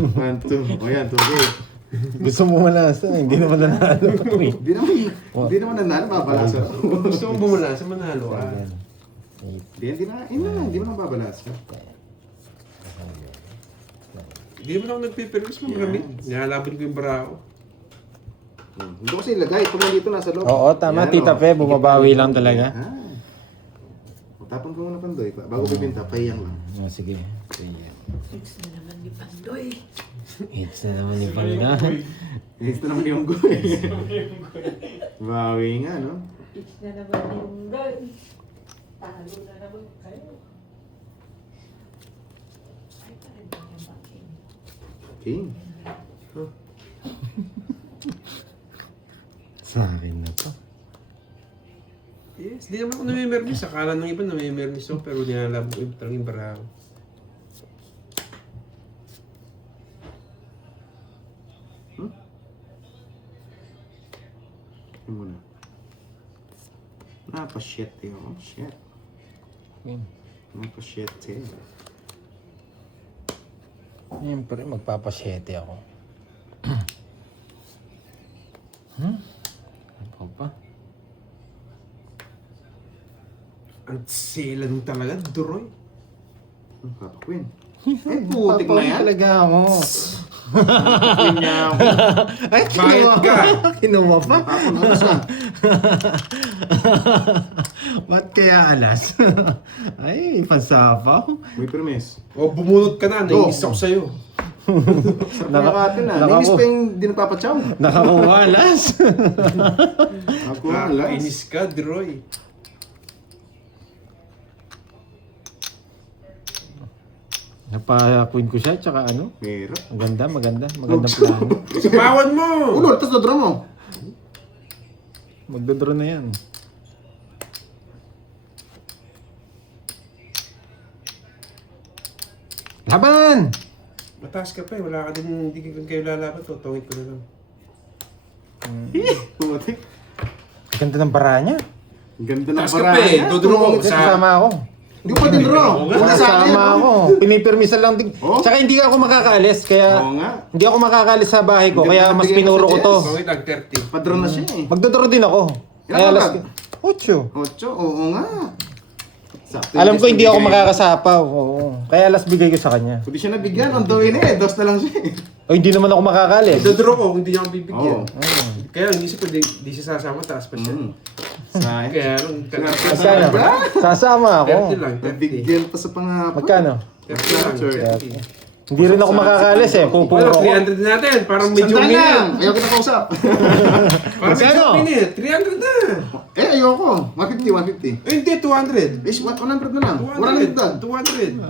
1, 2. O yan, 2K. Gusto mo malasa. Hindi naman nanalo. Hindi naman nanalo, babalasa ako. Gusto mo bumulasa, manalo ka. Hindi mo nang babalasa. Hindi mo na ako nagpipermis mo maraming. Nilalaban ko yung barao. Hindi ko kasi ilagay. Kung nandito nasa loob. Oo, tama. Yan, Tita oh. Pe, bumabawi lang talaga. Ah. Tapon ko muna Pandoy. Bago bibinta, pahiyang lang. Oh, sige. Fix na naman ni Pandoy. Hits na naman yung pala. Ito naman yung goy. Bawi nga, no? Fix na naman ni Pandoy. Talo na naman kayo. Ay, parang ba yung bakin? King. Sa akin na to. Yes, di naman ako namimermis. Akala ng iba namimermis ako, pero nilalaban ko yung talagang barao. Yun muna. Napashit eh. Oh, shit. Queen. Napashit eh. Siyempre, magpapasyete ako. Ako pa? Ang selan talaga, Duroy. Papa Queen. Ay, putik na yan. Talaga ako. Queen niya ako. Ay, Bayad ka. Kinuha pa. Tapon ako siya. Ba't kaya alas? Ay, pansapaw. May permis. O, bumunot ka na. Nainis ako sa'yo. Sarap na katin na. Nainis pa yung di nagpapachaw. Nakakuha alas. Ako ang alas. Nakainis ka, Duroy. Napa-queen ko siya, tsaka ano? Meron. Magandang plano. Sabawan mo! Ulo, tapos na mo. Magdodraw na yan. Laban! Mataas ka pa eh. Wala ka din, hindi ka kayo lalaban. Tutungit ko na lang. Putik. Ganda ng bara niya. Ganda ng Taas ka pa eh. paraan. Dodro ko sa... Kasama ako. Hindi ko pa din draw. Wala sa akin. Kasama ako. Pinipirmisan lang din. Oh? Tsaka hindi ako makakalis. Kaya Oo nga. hindi ako makakalis sa bahay ko. Ganda Kaya ng mas bigay mo pinuro sa ko to. Jess. Tungit lang, 30. Padro na siya eh. Magdodraw din ako. Ilan Kaya ka alas... ba? 8. Ocho, oo nga. Sakto Alam ko yung hindi ako bigay. makakasapaw. Oo. Kaya alas bigay ko sa kanya. Kung di siya nabigyan, on the way na eh. Dos na lang siya eh. O hindi naman ako makakalis. Dodro ko kung hindi niya ako bibigyan. Oo. Kaya ang isip ko, di siya sasama, taas pa siya. Sayang. Kaya lang, Magkano? Sasama ako. 30 lang, 30. Nabigyan pa sa pangako. Magkano? 30 lang, 30. Hindi rin ako makakalis eh. Wala, Pupuro ko. 300 na natin. Parang medyo Sandaan lang. minute. Ayaw kita kausap. Parang medyo Magkano? minute. 300 na. Eh, ayoko. 150, 150. Eh, hindi, 200. Eh, 100 na lang. 100 200. na.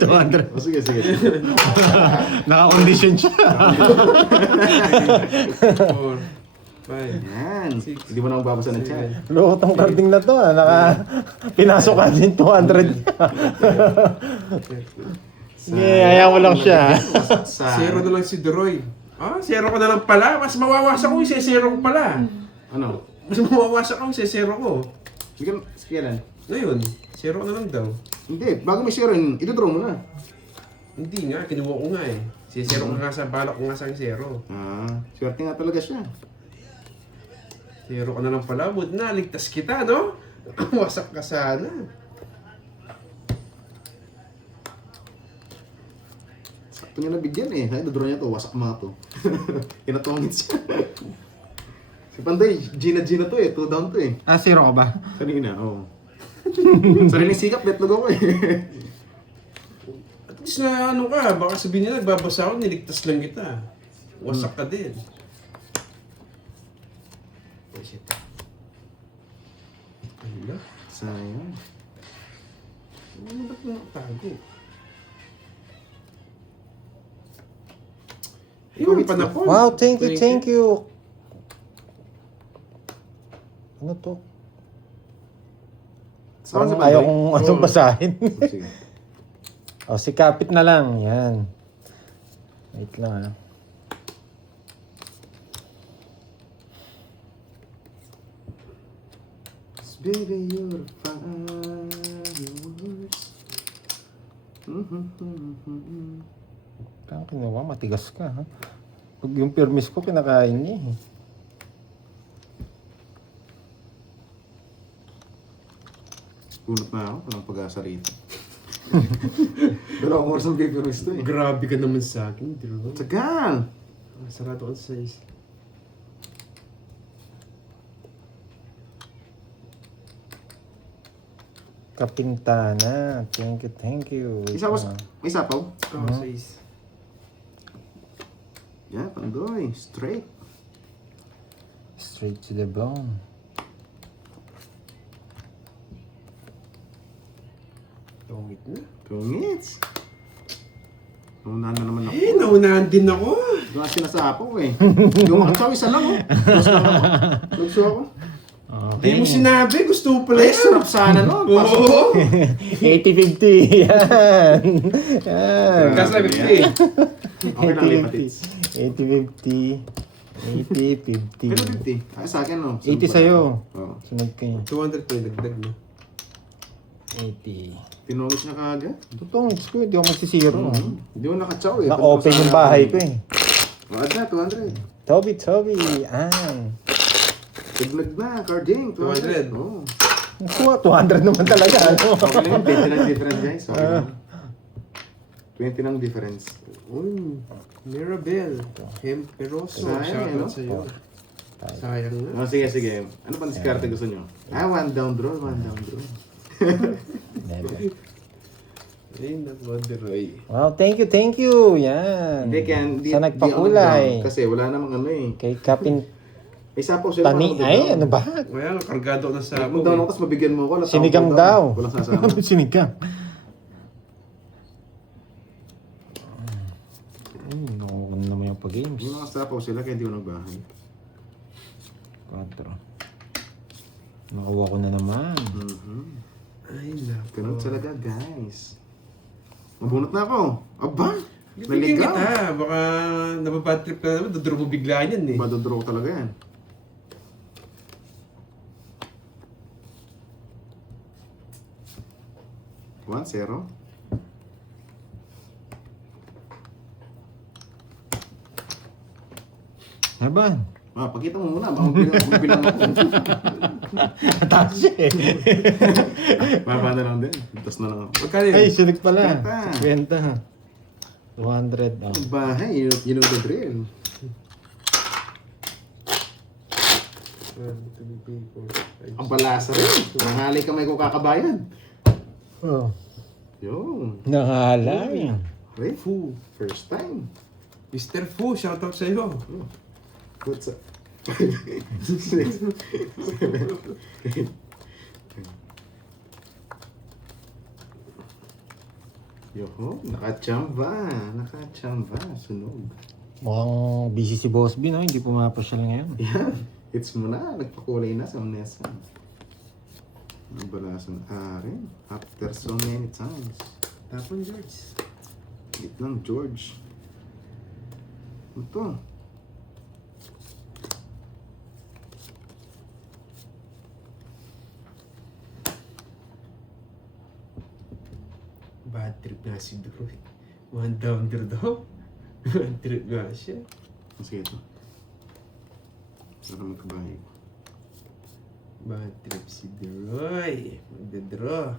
200. O, sige, sige. Nakakondisyon siya. 4, 5, Yan. Hindi mo na ako babasa ng chat. Loko tong carding na to ah. Pinasok ka din 200. Sige, ayaw mo lang siya. Sa... Zero na lang si Duroy. Ah, zero ka na lang pala. Mas mawawasak ko yung zero ko pala. Ano? Mas mawawasak ko yung zero ko. Bigyan, kailan? Ngayon, zero ka na lang daw. Hindi, bago may share yun, ito-draw mo na. Hindi nga, kinuha ko nga eh. Zero ko nga sa balak ko nga sa zero. Ah, swerte nga talaga siya. Zero ka na lang pala. Would na, ligtas kita, no? Wasak ka sana. Sakto niya nabigyan eh. Ay, ito-draw niya to, wasak mga to. Kinatungit siya. Si Panday, Gina to eh, 2 down to eh. Ah, zero ka ba? Kanina, oo. Sariling sikap, betlog ako eh. At least na ano ka, baka sabihin nila, nagbabasa ako, niligtas lang kita. Wasak ka din. Oh shit. Ano na? Sayang. Ano ba't nakatago? Ayun, panapon. Wow, thank you. Ano to? Saan sa Ayaw Panday? kong anong basahin. Oh, sige. O, sikapit na lang. Yan. Wait lang ah. Baby, you're fireworks. Kaya kinuha, matigas ka ha. Pag yung permis ko, kinakain niya eh. Punot na ako, walang pag-asa rito. Dalawang oras ang baby roast to eh. Grabe ka naman sa akin, Drew. Tagal! Sarado ka sa size. Kapintana. Thank you. Wait Isa was, lang. may sapaw? Oh, size. Yeah, Pandoy, straight. Straight to the bone. Tungit na. Tungits. Naunahan na naman ako. Eh, naunahan din ako. Yung nga sinasapaw eh. Yung makatsaw, isa lang oh. Dos lang ako. Lugso ako. Hindi mo sinabi, gusto mo pala Ay, yan. sarap sana no. Oo. 80-50. Yan. Yan. Kasi 50. Okay lang, Lepatits. 80-50. 80, Kano 50. 50? Ay, sa akin, no? 80 sa'yo. Oo. Sunod kayo. 200 pa yung dagdag mo. 80. Tinungis na kaagad. Totoong hits ko, hindi ako magsisiro. Hindi mo nakachaw eh. Na-open yung bahay ko eh. Wag na, 200. Toby. Taglag na, carding. 200. Oo. Kuha, 200 naman talaga. Ano? Okay lang, 20 lang difference guys. Okay lang. 20 lang difference. Uy, Mirabel. Hemperoso. Sayang, Shoutout no? sa'yo. Sayang nga. Oh, sige. Ano pang diskarte gusto nyo? One down draw. Never. Ay, nag-wonderoy. Wow, thank you. Yan. Hindi, kaya hindi. Sa nagpakulay. Kasi wala namang ano eh. Kay Kapin May sapaw sila. Tani. mga Ay, down. ano ba? Kaya, kargado na sa Kung down ako, tapos mabigyan mo ako. Sinigang daw. Walang sasama. Sinigang. Nakukuha na naman yung pag-games. Yung mga sapaw sila, kaya hindi ko nagbahay. 4. Nakuha ko na naman. Ay, nako. Ganun talaga, guys. Mabunot na ako. Aba! Bibigyan Naligaw. kita. Baka nababad trip ka na naman. Dudro mo bigla yan eh. Madodro ko talaga yan. One, zero. Naban. Pakita mo muna. Magbilang ako. Taas siya eh. Baba na lang din. Tapos na lang ako. Magkano yun? Ay, sinig pala. 50. 200. Oh. Bahay, you know the drill. 1, 2, 3, 4, 5, Ang balasa rin. Nanghali kamay ko kakabayan. Oh. Yun. Nahalay. Wait. First time. Mr. Fu, shoutout sa'yo. What's up? 6, 7, 8. Yoho, nakachamba. Sunog. Mukhang busy si Boss B, no? Hindi pumapasyal ngayon. Yan. Hits mo na. Nagpakulay na sa Omnesa. Ang balasan rin. After so many times. Tapon, George. Hit ng George. Ito. Bad trip nga si Drew. One down Drew daw. Bad trip nga siya. Sige ito. Para magkabahay ko. Bad trip si Droy. Magda-draw.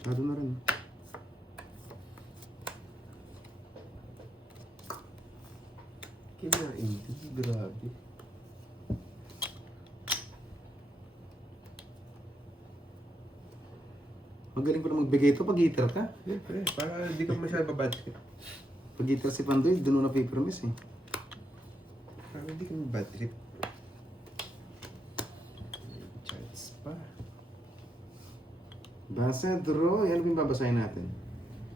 Sarado na rin. Kinain din. Grabe. Magaling ko na magbigay ito pag guitar ka. Siyempre, para di ka masyadong bad trip. Pag guitar si Pandoy, doon na paper miss eh. Para di ka bad trip. Chance pa. Basa, draw. Yan yung babasahin natin.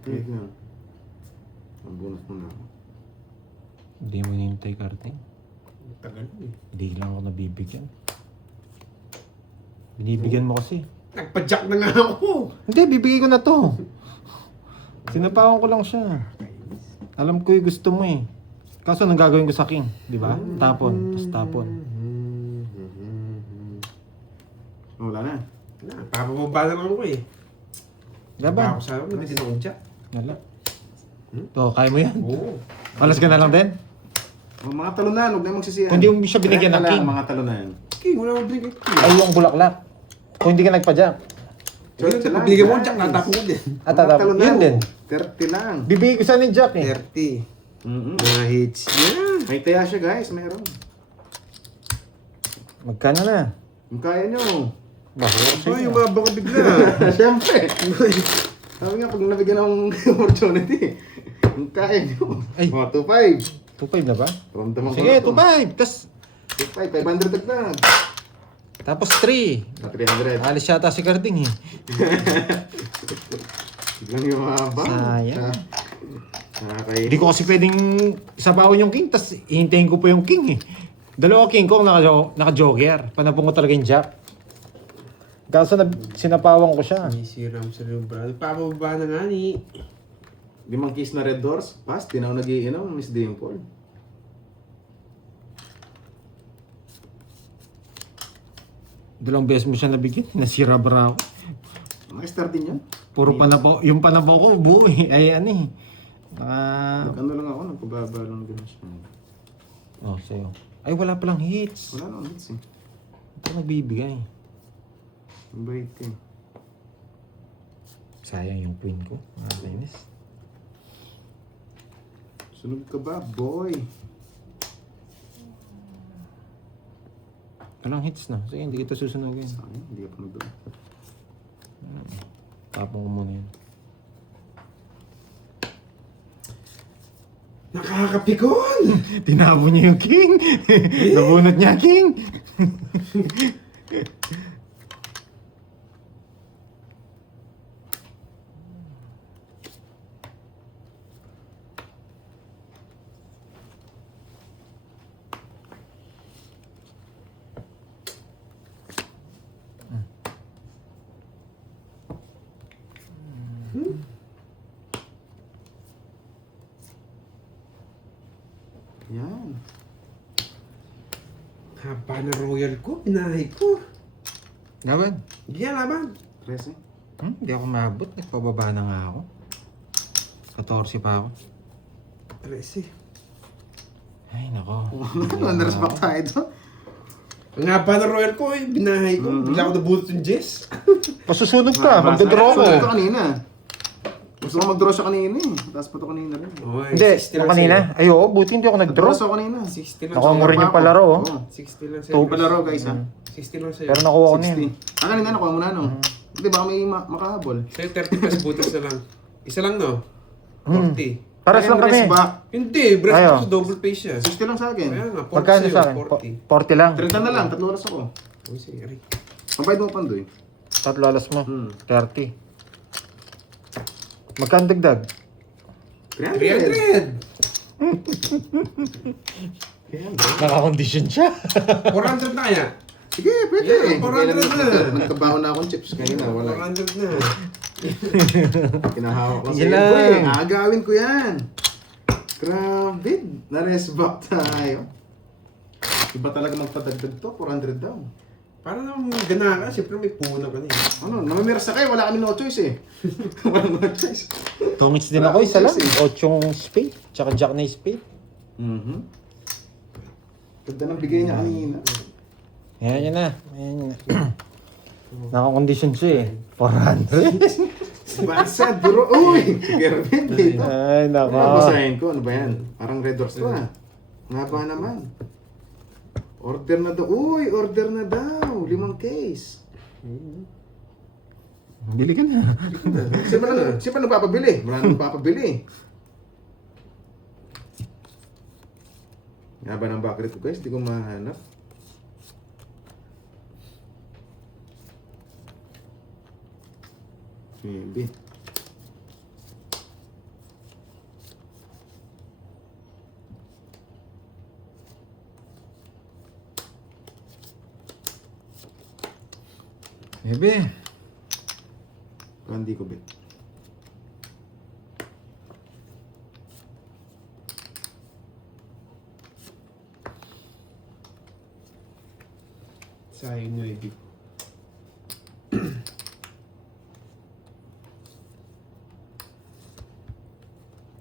Wait lang. Ang bonus mo na ako. Hindi mo nintay karting. Tagal mo eh. Hindi lang ako nabibigyan. Binibigyan mo kasi. Nagpa-jack na nga ako! Hindi, bibigay ko na to. Sinapawan ko lang siya. Alam ko yung gusto mo eh. Kaso nang gagawin ko sa king, di ba? Tapon, tapos tapon. Wala na. Papababa naman ko eh. Laban. Ako sa akin, hindi sinunja. Wala. To, kaya mo yan. Oo. Alas ka na lang din. Mga talunan, huwag na yung magsisiyan. Kung di mo siya binigyan ng king. Mga talunan. King, wala mo binigay ko. Ay, yung bulaklak. Kung hindi ka nagpa-jack. Pag binigay mo, jack, natapon ko din. At tatap, yun din. 30 lang. Bibigay ko sana yung jack eh. 30. Mm-hmm. Mga hits niya. May taya siya guys, meron. Magkano na? Kung kaya nyo. Bakit? Ay, umabang ka bigla. Siyempre. Sabi nga, pag nabigyan ng opportunity, kung kaya nyo. Ay. Mga 2.5. 2.5 na ba? Ramdaman ko Sige, na to. 2.5. Tas, 2.5, 500 tagdag. tapos 3. Sa 300. Alis yata si Carding eh. Biglang yung mga bang. Sayang. Nakakay. Hindi ko kasi pwedeng sabawan yung king, tas hihintayin ko pa yung king eh. Dalawa king ko, naka-joker. Panapong ko talaga yung jack. Kaso sinapawan ko siya. Sinisiram sa libra. Papababa na nga ni. 5 keys na red doors. Pass, di na ako nag-iinom, Miss Dimple. Dalawang beses mo siya nabigyan, nasira bra ako. Naka-star din yan. Puro panabaw, yung panabaw ko buo eh. Ay ano eh. Nag-ano lang ako, nagpababa lang gano'n siya. Oh, sa'yo. Ay wala palang hits. Wala na hits eh. Ito nagbibigay. Ang bait ka eh. Sayang yung queen ko. Nakakainis. Sunod ka ba, boy? Walang hits na. Sige, hindi kita susunugin. Sayang, hindi ako nag-doon. Tapong ko muna yun. Nakakapikon! Tinabo niya yung king. Nabunot niya king. Yan. Haba na royal ko, pinahay ko. Laban. Hindi yan laban. 13. Hindi ako mabot. Nagpababa na nga ako. 14 pa ako. 13. Ay, nako. Under-respect tayo doon. Ang haba na royal ko eh, binahay ko. Bigla ako nabulot yung Jess. Pasusunog ka. Magdodraw ko. Sunod ko kanina. Gusto ko mag-draw siya kanina eh. Tapos pa ito kanina rin. Oy, Hindi, 60 yung lang kanina. sa'yo. Ay, oo, buti hindi ako nag-draw. Nag-draw ako kanina. 60 lang Nakuha mo sa'yo. rin yung palaro, oh. Oo. 60 lang sa'yo. Ito palaro guys ha. 60 lang sa'yo. Pero nakuha ko na yun. 60. Kanina nakuha mo na no? Hindi, baka may makahabol. Sa'yo 30 plus butas na lang. Isa lang no? 40. Pares lang kami. Back. Hindi, breast Ayo. box double face siya. 60 lang sa akin. Kaya nga, 40 Magkano sa'yo, sa akin? 40 lang. 30 na lang, 3 oras ako. Uy, sige, Ari. Pambayad mo pandoy. Tatlo alas mo. Hmm. 30. Magkano dagdag? 300. 300. Naka-condition siya. 400 na kaya? Sige, pwede. Yeah, 400 na. Nagkabaho na akong chips kanina. Wala. 400 na. Kinahawak ko sa Sige iyo. lang. Boy, agawin ko yan. Grabe. Na-rest back tayo. Iba talaga magpadagdag to. 400 daw. Para naman gana ka, siyempre may puno ka na eh. Ano, namimirsa kayo. Wala kami no choice eh. Wala no choice. Tungits din ako, isa lang. 8 spade, tsaka jack na spade. Ganda ng bigay niya kanina. Yan, yan na. Yan, yan na. Naka-condition siya eh. 400. Basa, duro. Uy! Gerben dito. Ay, Ano nako. basahin ko? Ano ba yan? Parang red doors to ah. Nga ba naman? Order na daw. Uy! Order na daw. 5 case. Bili ka na. Siyempre nagpapabili. Wala nang papabili. Nga ba ng backlit ko guys? Hindi ko mahanap. Maybe. Ebe. Hindi ko bet. Sayang nyo ibig.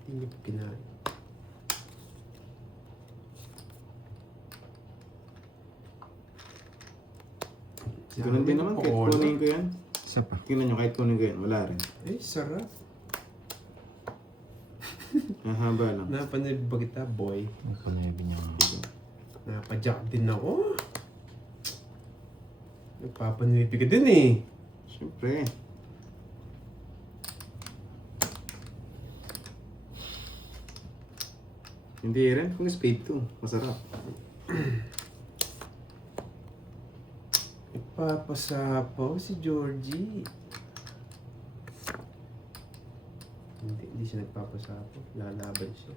Hindi ko kinain. Ganun din naman. Kahit kunin ko yan. Isa pa. Tingnan nyo, kahit kunin ko yan. Wala rin. Eh, sarap. Mahaba lang. Napanib ba kita, boy? Ang panayabi niya nga. Napajack din ako. Nagpapanibig ka din eh. Siyempre. Hindi rin. Kung spade to. Masarap. Ipapasapaw si Georgie. Hindi siya nagpapasapo. Lalaban siya.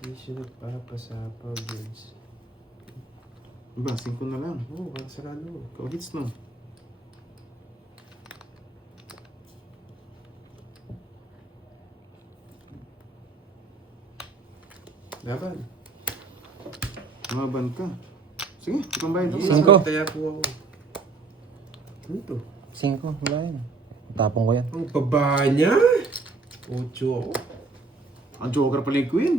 Hindi siya nagpapasapo, Vince. Ba, 5 na lang. Oo, parang sarado. Ikaw hits no. Laban. Maban ka. Sige, ikang bayad ako. Yes, Cinco. magtaya po ako. Ano to? 5, wala yun. Tapong ko yan. Ang baba niya? 8 ako. Ang joker pala yung queen.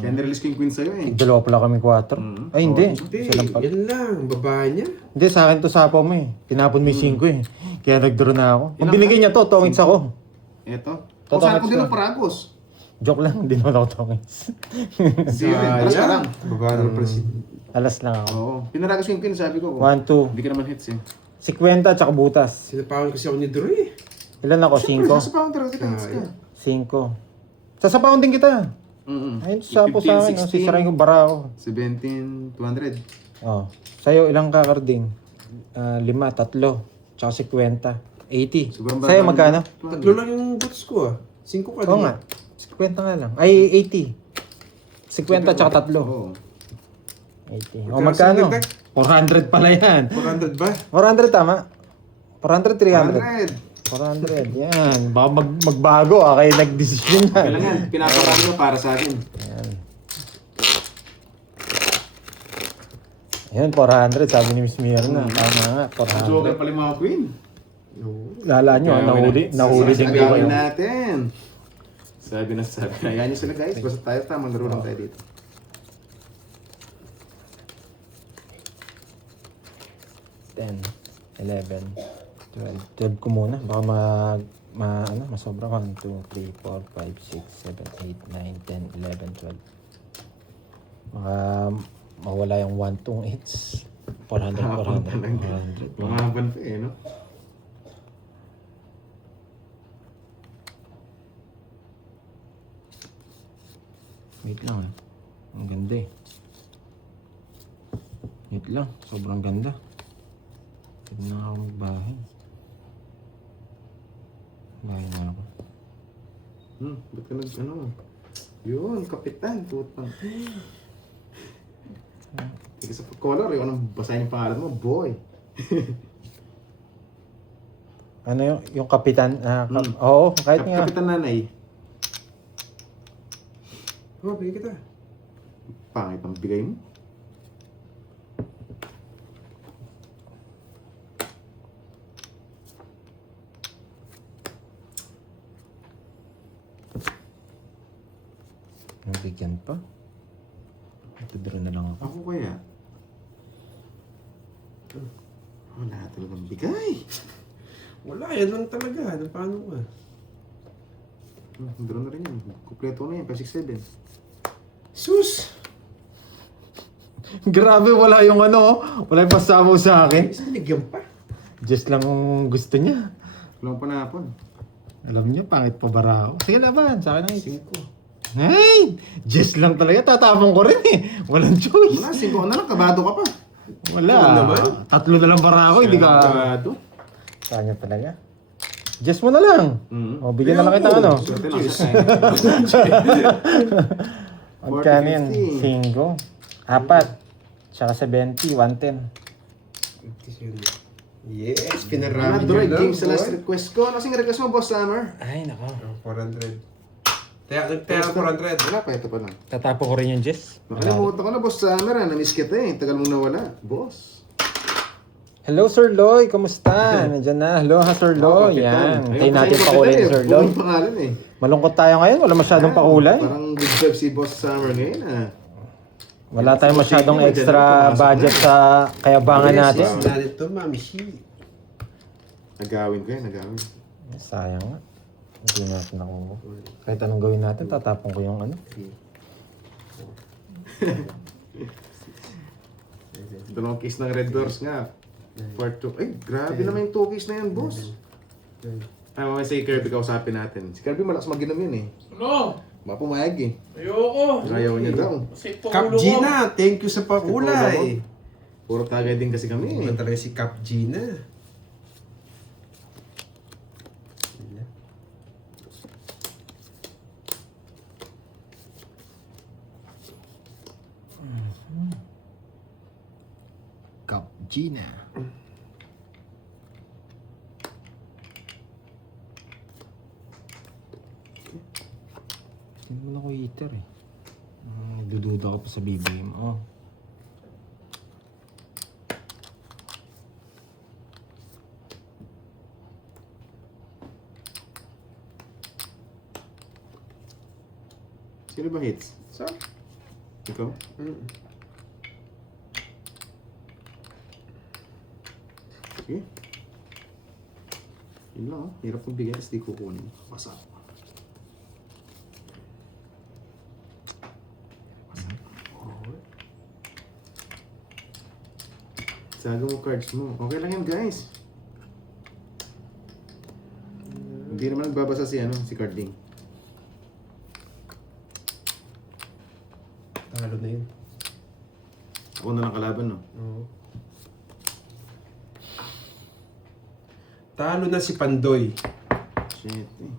Kaya nirelease ko yung queen sa'yo eh. Dalawa pala kami 4. Mm. Ay, hindi. Hindi, Isa lang pala. yan lang. Baba niya. Hindi, sa akin to sapaw mo eh. Tinapon mo yung 5 eh. Kaya nag-draw na ako. Kung Ilang binigay ka? niya to, tongits ako. Eto. O Totoo, saan ko din sir. ang paragos? Joke lang, hindi naman ako tongits. Alas ka lang. Baba ng president. Alas lang ako. Oo. Pinaragos ko yung queen, sabi ko. 1, 2. Hindi ka naman hits eh. 50 tsaka butas. Sinapawan kasi ako ni Drew eh. Ilan ako? Siyempre, 5? nasa pa akong talaga kita hits ka. 5. Sasapawan din kita. Mm-mm. Ayun, sapo sa akin. 15, 16, Sisirain ko bara ako. 17, 200. Oh. Sa'yo, ilang kakarding? 5, 3, tsaka 50. 80. Sobrang Sa'yo, baba magkano? naman. Tatlo lang yung boots ko ah. 5 ka Oo nga. 50 nga lang. Ay, 80. 50 tsaka 3. Oo. 80. O, magkano? 400 pala yan. 400 ba? 400 tama? 400, 300. 100. 400, yan. Baka magbago kayo nag-decision yan. Kailangan, pinaparami mo para sa akin. Yan. Yan, 400. Sabi ni Miss Mirna. Tama nga, Ang joker 400. pala yung mga queen. Lala nyo, nahuli din kayo. Gagawin natin. Sabi na. Ayan nyo sila guys. Basta tayo tamang laro lang tayo dito. Ten, 11, 12. 12 ko muna. Baka masobra. 1, 2, 3, 4, 5, 6, 7, 8, 9, 10, 11, 12. Baka mawala yung 1, 2, 8. 400, 400, 400. Mga haban pa eh, no? Wait lang ah. Ang ganda eh. Wait lang. Sobrang ganda. Pwede na ako magbahay. Bahay na ako. Ba't ka ano? Yun, kapitan, putang. Sige sa color, yung anong basahin yung pangalan mo, boy. Ano yung kapitan? Oo, kahit nga. Kapitan nanay. Oh, bigyan kita. Pangit ang bigay mo. Nabigyan pa. Ito na lang ako. Ako kaya? Wala talagang bigay. Wala, yan lang talaga. Ano, paano ka? Draw na rin yan. Kompleto na yan, 567. Sus! Grabe, wala yung wala yung pasamo sa akin. Isa binigyan pa. Just lang gusto niya. Walang panapon. Alam niya, pangit pa bara ako. Sige laban, sa akin ang 5. Hey! Just lang talaga, tatapong ko rin eh. Walang choice. Wala, 5 na lang, kabado ka pa. Wala. Ikaw naman. 3 na lang para ako, hindi ka... Kabado. Kanya talaga. Just mo na lang. O, bigyan na lang kita Ayoko. Swerte lang sa Magkano yan? 40, 5. 4. Tsaka 70, 110. Yes, Ano, pinarami Droid, niyo lang. game sa last request ko. Ano kasing request mo, Boss Summer? Ay, nako. 400. Kaya 400. Wala pa, ito pa lang. Tatapong ko rin yung Jess. Nakalimutan ko na, Boss Summer. Na-miss kita eh. Tagal mong nawala. Boss. Hello, Sir Loy. Kamusta? Nandiyan na. Hello, ha, Sir Loy. Yan. Hintayin natin pakulay ni Sir Loy. Buong pangalan eh. Malungkot tayo ngayon. Wala masyadong pakulay. Parang good job si Boss Summer ngayon ah. Wala tayong masyadong extra budget sa kayabangan natin. Yes, natin to, Mami Shi. Nagawin ko yan, nagawin. Sayang nga. Hindi natin ako. Kahit anong gawin natin, tatapong ko yung Dalawang case ng Red Doors nga. Part 2. Ay, grabe naman yung 2 case na yan, boss. Ay, mamaya si Kirby kausapin natin. Si Kirby malakas mag-inom yun eh. Ano? Baka pumayag eh. Ayoko. Ayaw niya daw. Kasi Kap pangulo ko. Gina, thank you sa pakulay. Puro tagay din kasi kami Iba eh. talaga si Cap Gina. Cup Gina. Hindi mo na ko heater eh. Dududa ka pa sa BBM. Oh. Sino ba hits? So, Ikaw? Sige. Yun lang oh. Hirap magbigay kasi di kukunin. Basa. Saga mo cards mo. Okay lang yan guys. Hindi naman nagbabasa si si Carding. talo na yun. Ako na lang kalaban no. Oo. Talo na si Pandoy. Shit eh.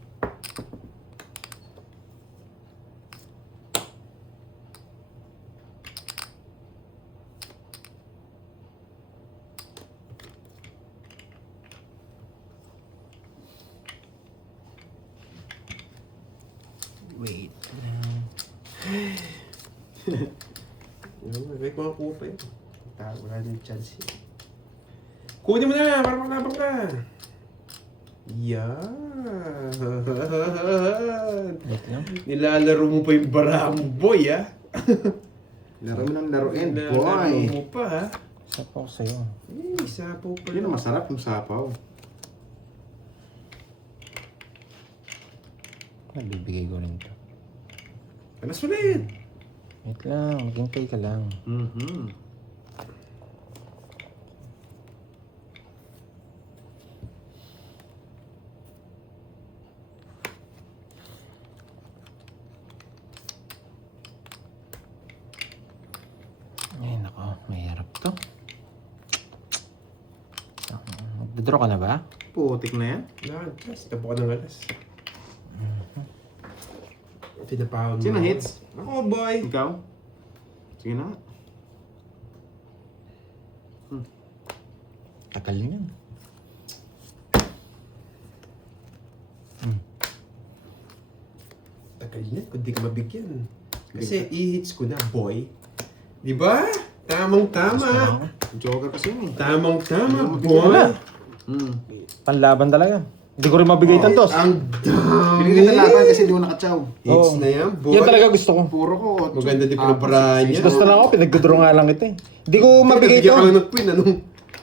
Wait. May mga kuha pa yun. Wala nang chance yun. Kunin mo na! Para maglabang ka! Yan! Wait lang. Nilalaro mo pa yung baramboy, ha? Laro mo ng laruin, Nilalaro boy. mo pa, ha? Isa pa ako sa'yo. Sapo pa Yun ang masarap yung sapaw. Nabibigay ko rin to. Alas ulit! Wait lang. Maghintay ka lang. Mhm. Ay, nako. Mahirap to. Magdodraw ka na ba? Putik na yan. Alas, tapo ka ng alas. Tinapahon mo. Sino hits? Ako, boy! Ikaw? Sige na. Tagal niyan. Tagal yan kung di ka mabigyan. Kasi i-hits ko na, boy. Di ba? Tamang-tama. Joker kasi yun eh. Tamang-tama, Wala. boy. Panlaban talaga. Hindi ko rin mabigay tantos. Ang dami. Binigyan na laban kasi di mo nakatsaw. Hits Oo. na yan, boy. Yan talaga gusto ko. Puro ko. Maganda din pala paraan niya. Gusto lang ako, pinagdodraw nga lang ito eh. Hindi ko mabigay Bigyan ka ito. lang ng queen, ano?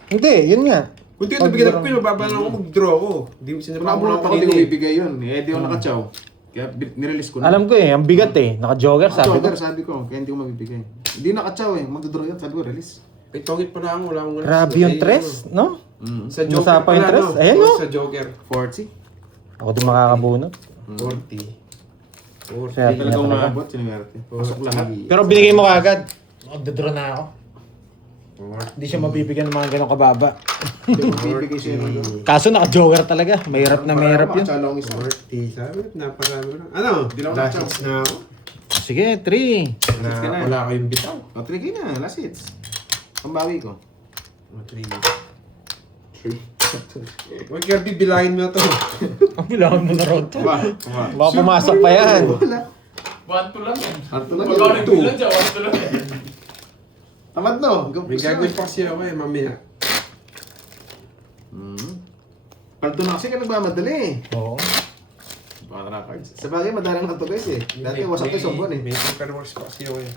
Hindi, yun nga. Kung di ko nabigyan ng queen, mababa lang ako mag-draw ako. Di mo Kung sinabang nabulat ako ako, di ko kanina eh. bibigay yun. Eh, di ako nakatsaw. Kaya nirelease ko na. Alam ko eh, ang bigat eh. Naka-jogger sabi ko. Joker, sabi ko. Kaya hindi ko mabibigay. Hindi nakatsaw eh. Magdodraw yan. Sabi ko, release. Ay, tongit pala ako. Wala akong alas. Grabe yung Ay, tres, no? Sa Joker Nasapa yung pala, tres? no? Ayan, Oo, no? Sa Joker. 40. Ako din makakabunot. 40. 40. Kaya Hindi talaga talaga. umabot. Sinimerte. Pasok lahat. Pero binigay mo kagad. Magdodraw na ako. 40. Hindi siya mabibigyan ng mga ganong kababa. Hindi ko bibigay siya. Kaso naka-jogger talaga. Mahirap na mahirap yun. Makatsaw lang isa. 40. Sabi ko, naparami lang. Ano? Di lang Last ako. hits na ako. Sige, 3. Na, ka na. wala ko yung bitaw. O, 3K na. Last hits. Pambawi ko. 3. Huwag ka bibilangin mo na to. Ang bilangan mo na raw to. Ba? Baka pumasok pa yan. Wala. 1-2 lang yan. Arto lang Magkano yun. yung bilan dyan? 1-2 lang yan. Tamad no. May gagawin pa kasi ako eh, mamaya. Palto na kasi ka nagmamadali eh. Oo. Baka cards. Sa bagay, madalang na to guys eh. Dati wasak to isang buwan eh. May paperworks pa kasi ako eh.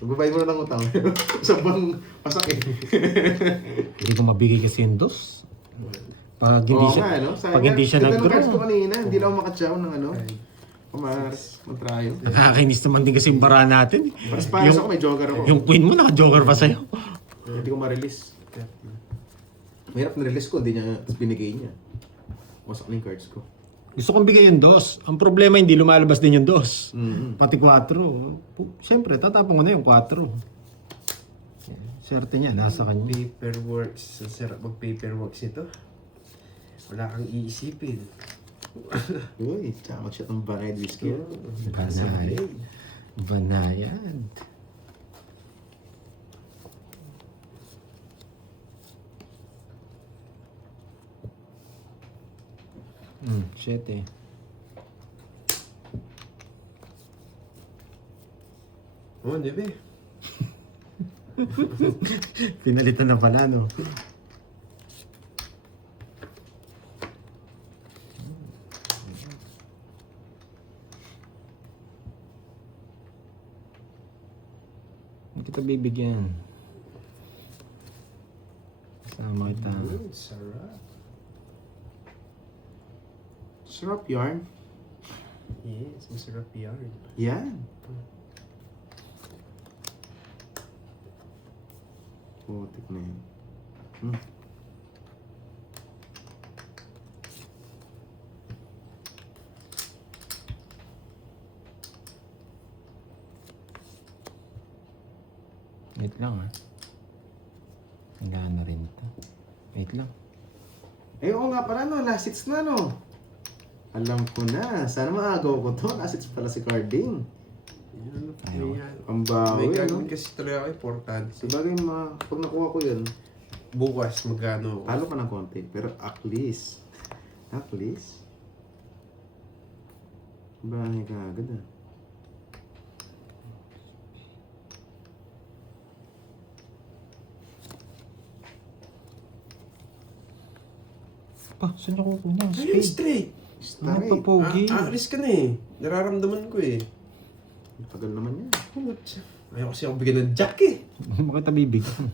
Magbabayad mo na ng utang. Isang buwan wasak eh. Hindi ko mabigay kasi yung dos. Pag hindi Oo siya, nga, no? pag hindi siya Ganda ng cards ko nag-draw. kanina. Hindi lang ako makatsaw ng ano. Pamaras. Matrayo. Nakakainis naman din kasi yung bara natin. Paras-paras ako. May joker ako. Yung queen mo, naka-jogger pa sa'yo. Hindi ko ma-release. Mahirap na-release ko. Hindi niya. Tapos binigay niya. Wasak na yung cards ko. Gusto kong bigay yung dos. Ang problema, hindi lumalabas din yung dos. Mm-hmm. Pati 4. Siyempre, tatapon ko na yung 4. Swerte niya, nasa kanya. Paperworks. Ang sarap mag-paperworks ito. Wala kang iisipin. Uy, tsaka siya itong banayad whiskey. Banayad. Banayad. Shit eh. Oh, di ba? Pinalitan na pala, no? Hindi kita bibigyan. Kasama kita. Sarap. Syrup yarn. Yes, masarap yarn. Yan. Putik na yan. Wait lang ah. Kailangan na rin ito. Wait lang. Eh, oo nga pala, no? Last hits na, no? Alam ko na. Sana maagaw ko to. Last hits pala si Carding. Yan, Ayaw. yan. Pambawi, May no? gagawin kasi talaga ako importante. Sabagay, pag nakuha ko yun, Bukas, magkano? talo ka ng konti. Pero at least, bahay ka agad, ah. Pa, saan niyo kukunin ang Ayun, spade? straight. Ano Stay. pa pogi? Aalis ka na eh. Nararamdaman ko eh. Tagal naman yan. Putz. Ayaw kasi ako bigyan ng jack eh. Bakit kita bibigyan?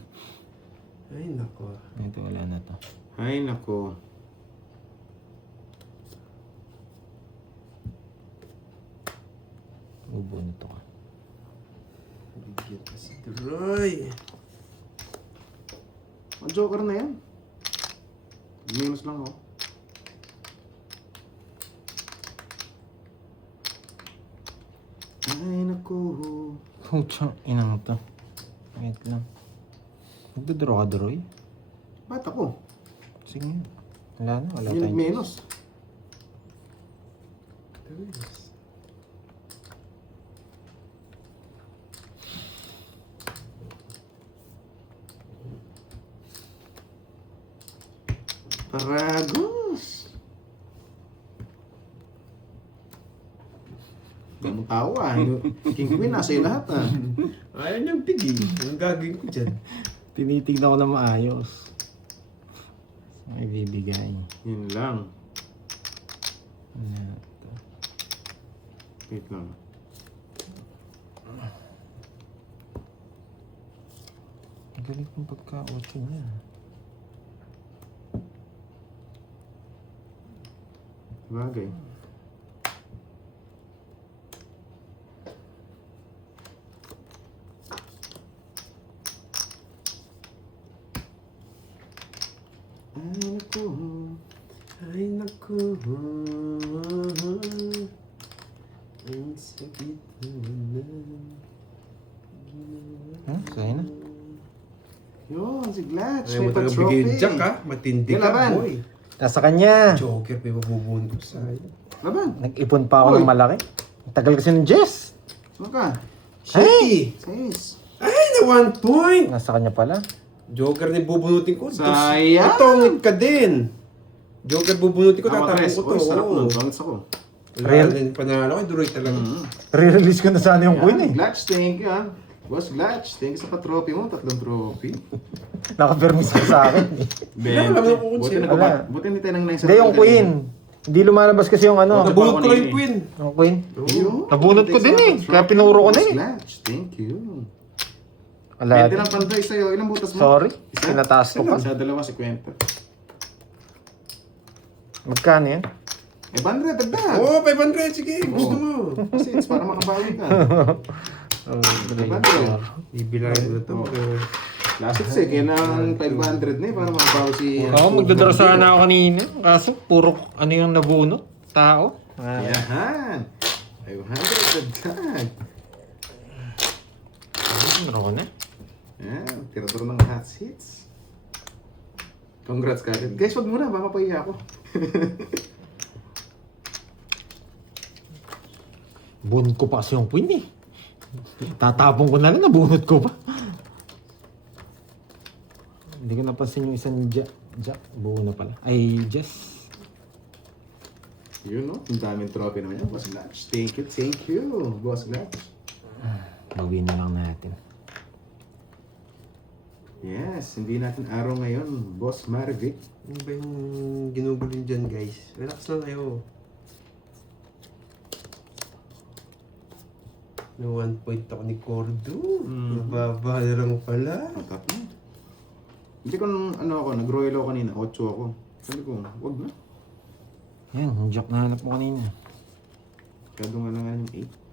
Ay, nako. Ito, wala na to. Ay, nako. Ubo na to ka. Bigyan ka si Troy. Ang joker na yan. Minus lang, oh. Ay, nako. Putsang ina mo to. Wait lang. Nagdodraw ka, Droy? Ba't ako? Sige. Wala na, wala Yun tayong nag-minus. Paragos! Ganong tawa. King Queen, nasa iyo lahat, ah. Ayaw niyang pigi. Anong gagawin ko dyan? Tinitignan ko na maayos. May bibigay. Yun lang. Wala to. Wait lang. Ang galing ng pagka-8 niya. Bagay. Ay, naku. Ay, nako. Ang sakit naman. Sa'yo na. Yun, si Glatch. Ayaw mo talaga bigyan ng jack ha? Matindi ka, Kailangan. boy. Nasa kanya. Joker, may mabubuhan ko sa'yo. Laban. Nag-ipon pa ako Uy. ng malaki. Ang tagal kasi ng Jess. Saan ka? Shitty! Sais. Ay, na 1 point! Nasa kanya pala. Joker na bubunutin ko. Sayang! Itong ka din. Joker bubunutin ko, Tama, tatapon Tres. ko to. Uy, sarap Oo. nun. Bangits ako. Wala din panalo ko, Duroy talaga. Re-release ko na sana yung queen eh. Glatch, thank you, ah. Boss Glatch, thank you sa pa-trophy mo. 3 trophy. Naka-permis ka sa akin eh. Wala, wala ko kung Buti sino. Wala. Buti hindi tayo nang Hindi yung queen. Hindi lumalabas kasi yung ano. Nabunot ko lang yung queen. Yung queen. Ayun. Nabunot ko Thanks din sa eh. pa-trophy. Kaya pinuro ko na Boss eh. Glatch, thank you. Wala. Pwede lang panday sa'yo. Ilang butas mo? Sorry. Isa? Tinataas ko pa. Sa dalawa, 50. Magkano yan? 500, dagdag. Oo, 500. Sige, gusto mo. Kasi it's para makabawi ka. Oh, Bibilangin mo na ito. Last hits eh, kailangan 500 na eh para makabawi si... Oo, magdodoro sana ako kanina. Kaso puro ano yung nabunot. Tao. Yahan! 500, dagdag. Ano ko na? Yan, tira-tira ng hot seats. Congrats ka rin. Guys, wag muna, mapapahiya ako. Bunot ko pa kasi yung queen eh. Tatapon ko na lang, nabunot ko pa. Hindi ko napansin yung isang jack. Buo na pala. Ay, Jess. Yun, no? Ang daming trophy naman yan, Boss Latch. Thank you, Boss Latch. Gawin na lang natin. Yes, hindi natin araw ngayon, Boss Marvic. Ano ba yung ginugulo dyan, guys? Relax lang kayo. May 1 point ako ni Cordo. Mababa na lang pala. Ang top na. Hindi ko ako, nag-royal ako kanina, 8 ako. Sabi ko, wag na. Yan, yung jack na hanap mo kanina. Kado nga lang nga yung 8.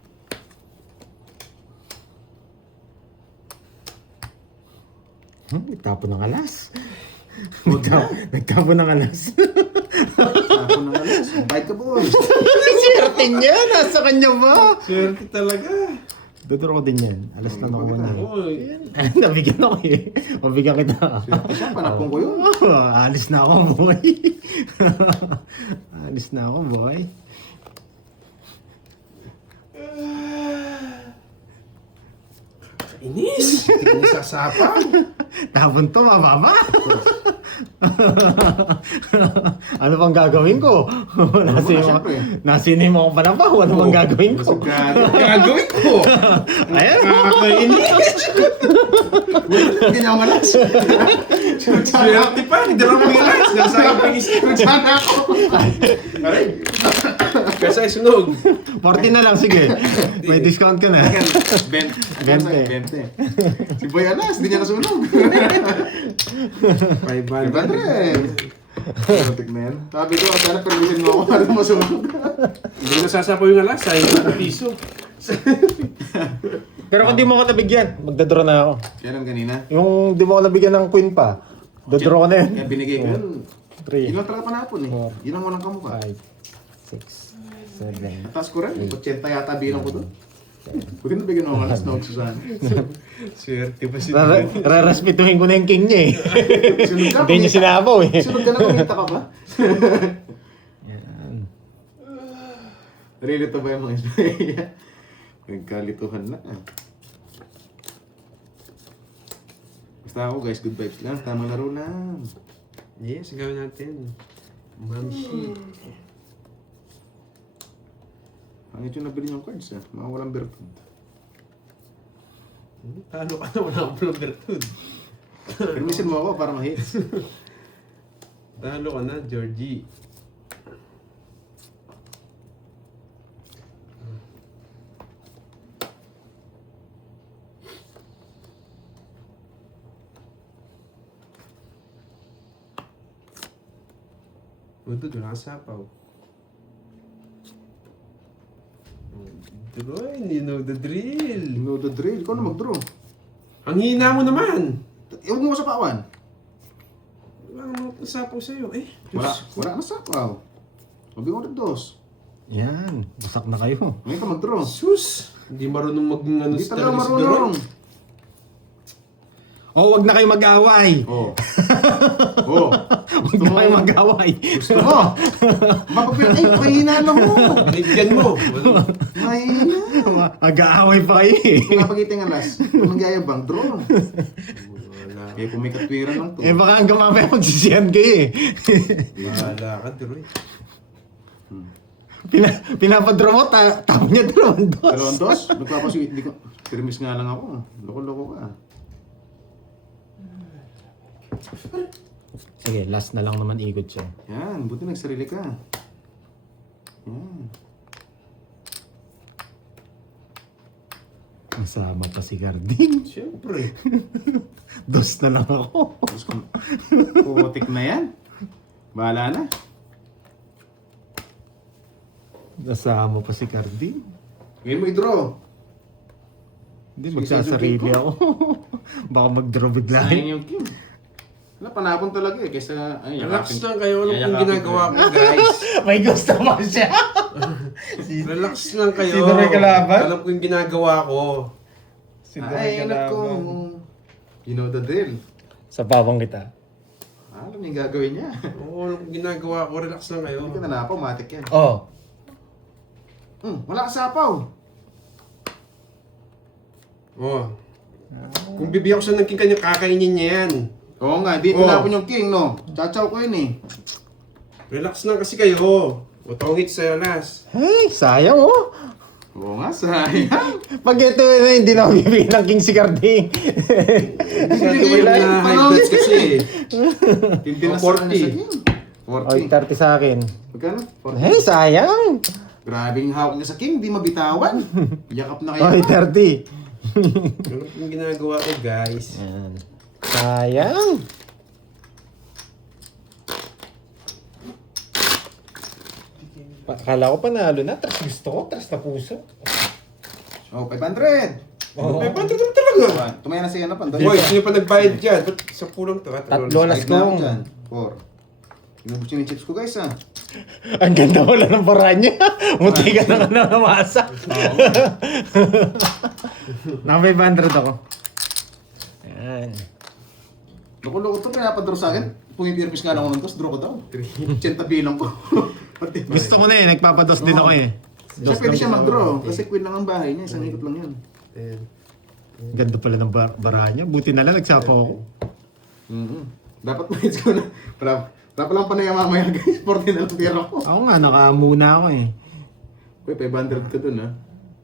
Nagtapon ng alas. Wag na. Nagtapon ng alas. Ako na alas. Bite ka, boy. Swerte niya! Nasa kanya ba? Swerte talaga. Dodoro ko din yan. Alas na ako Kita. na. Oy. Nabigyan ako eh. Mabigyan kita. Swerte siya, panapong ko yun. Alis na ako, boy. Alis na ako, boy. Inis! Hindi ko sasapa. Tapon to, mababa. Ano pang gagawin ko? syempre. Nasinim ako pa na ba? Ano pang gagawin ko? Gagawin ko. Ayan. Nakakainis. Hindi niya ako malas. Swerte pa. Hindi lang mga lights. Nasa akin pag-isip. Sana ako. Aray. Kasi ay sunog. 40 na lang, sige. May discount ka na. 20. 20. Si Boy Alas, hindi niya nasunog. 500. 500. Matik na yan. Sabi ko, sana permission mo ako para masunog. Hindi na sasapaw yung alas. Ay, piso. Pero kung di mo ako nabigyan, magdadraw na ako. Yan ang kanina. Yung di mo ako nabigyan ng queen pa, dodraw ko na yun. Kaya binigay ko yun. 3, Yun lang talaga panapon eh. Yun ang walang kamukha. 5, 6, 7, Taas ko rin. 80 yata bilang ko doon. Buti na bigyan ako alas na Susan. Swerte pa si Rarespituhin ko na yung king niya eh. Sunod ka, Hindi niya kumita. sinabaw eh. Sunod ka na, kumita ka ba? Yan. Nalilito ba yung mga ismaya? Nagkalituhan na. Basta ako guys, good vibes lang. Tamang laro lang. Yes, gawin natin. Mamshi. Ang ito nabili yung cards ah. Mga walang bertud. Talo ka na, wala akong palang bertud. Permission mo ako para ma-hits. Talo ka na, Georgie. Udod, wala kang sapaw. Droy, you know the drill. You know the drill. Ikaw na mag-draw. Ang hina mo naman. Huwag mo masapawan. Wala nang sapaw sa'yo. Eh, Wala na sapaw. Sabi ko rin dos. Yan, busak na kayo. Ngayon ka mag-draw. sus! Hindi marunong mag-ano Hindi si talaga Terence marunong. Oh, wag na kayo mag-away. Oo. Oo. Wag na kayo mag-away. Gusto mo? Mapapil, ay, mahina na mo. Binigyan mo. Mahina. Mag-aaway pa kayo eh. Kung napagiting alas, kung nagyayabang, draw. Wala. Eh, kung may katwiran lang to. Eh baka hanggang mamaya magsisiyan kayo eh. Bahala ka, Droy. Pinapadraw mo, tao niya dalawang dos. Dalawang dos? Nagpapasweet, hindi ko. Tirmis nga lang ako. Loko-loko ka. Sige, last na lang naman ikot siya. Yan, buti nagsarili ka. Yan. Masama pa si Garding. Siyempre. Dos na lang ako. Tapos kung putik na yan, bahala na. Nasama pa si Garding. Ngayon mo i-draw. Hindi, Sige, magsasarili sige, ako. Baka mag-draw bigla. Sayang yung king. Wala, panapon talaga eh. Kaysa, ay, Relax yakapin. lang kayo. Alam kong Yayakapin ginagawa ko ko, guys. May gusto pa siya. Relax lang kayo. Sino may kalaban? Alam ko yung ginagawa ko. Ay, naku. You know the drill. Sa pawang kita. Alam niya yung gagawin niya. Oo, anong ginagawa ko? Relax lang kayo. Hindi ka nanapaw, matik yan. Oh. Wala ka sapaw. Oh. Kung bibigyan ko siya ng king kanya, kakainin niya yan. Oo nga, di tinapon yung king, no? Chachaw ko yun eh. Relax lang kasi kayo. Utongit sa'yo, Nas. Hey, sayang oh. Oo nga, sayang. Pag ito na hindi na ako bibigyan ng King si Carding. Masyado kayo na high blood kasi. Tintinasaan niya sa king. Oy, 40. 30 sa akin. Magkano? 40. Hey, sayang. Grabe yung hawak niya sa king, di mabitawan. Yakap na kayo. Oy, 30. Ano yung ginagawa ko, guys? Yan. Sayang. Akala ko panalo na. Tras gusto ko. Tras na puso. Oh, 500. Oo. May panty naman talaga. Tumaya na siya na pa. Boy, sino pa nagbayad dyan? Ba't sa pulang to? Tatlo na. Five na ako dyan. 4. Inubos yung chips ko guys ha. Ang ganda wala ng paraan niya. Muti ka na namasa. Naka 500 ako. Yan. Loko-loko to, pinapadraw sa akin. Pumipirpis nga lang ako ng dos, draw ko daw. 80 bilang ko. Gusto ko na eh. Nagpapatos din ako eh. Siya pwede siya mag-draw. Kasi queen lang ang bahay niya. Isang ikot lang yun. Ganda pala ng bara niya. Buti na lang nagsapaw ako. Dapat ma-hits ko na. Wala pa lang panaya mamaya guys. 40 na lang pera ko. Ako nga, nakamuna ako eh. Uy, 500 ka dun ha.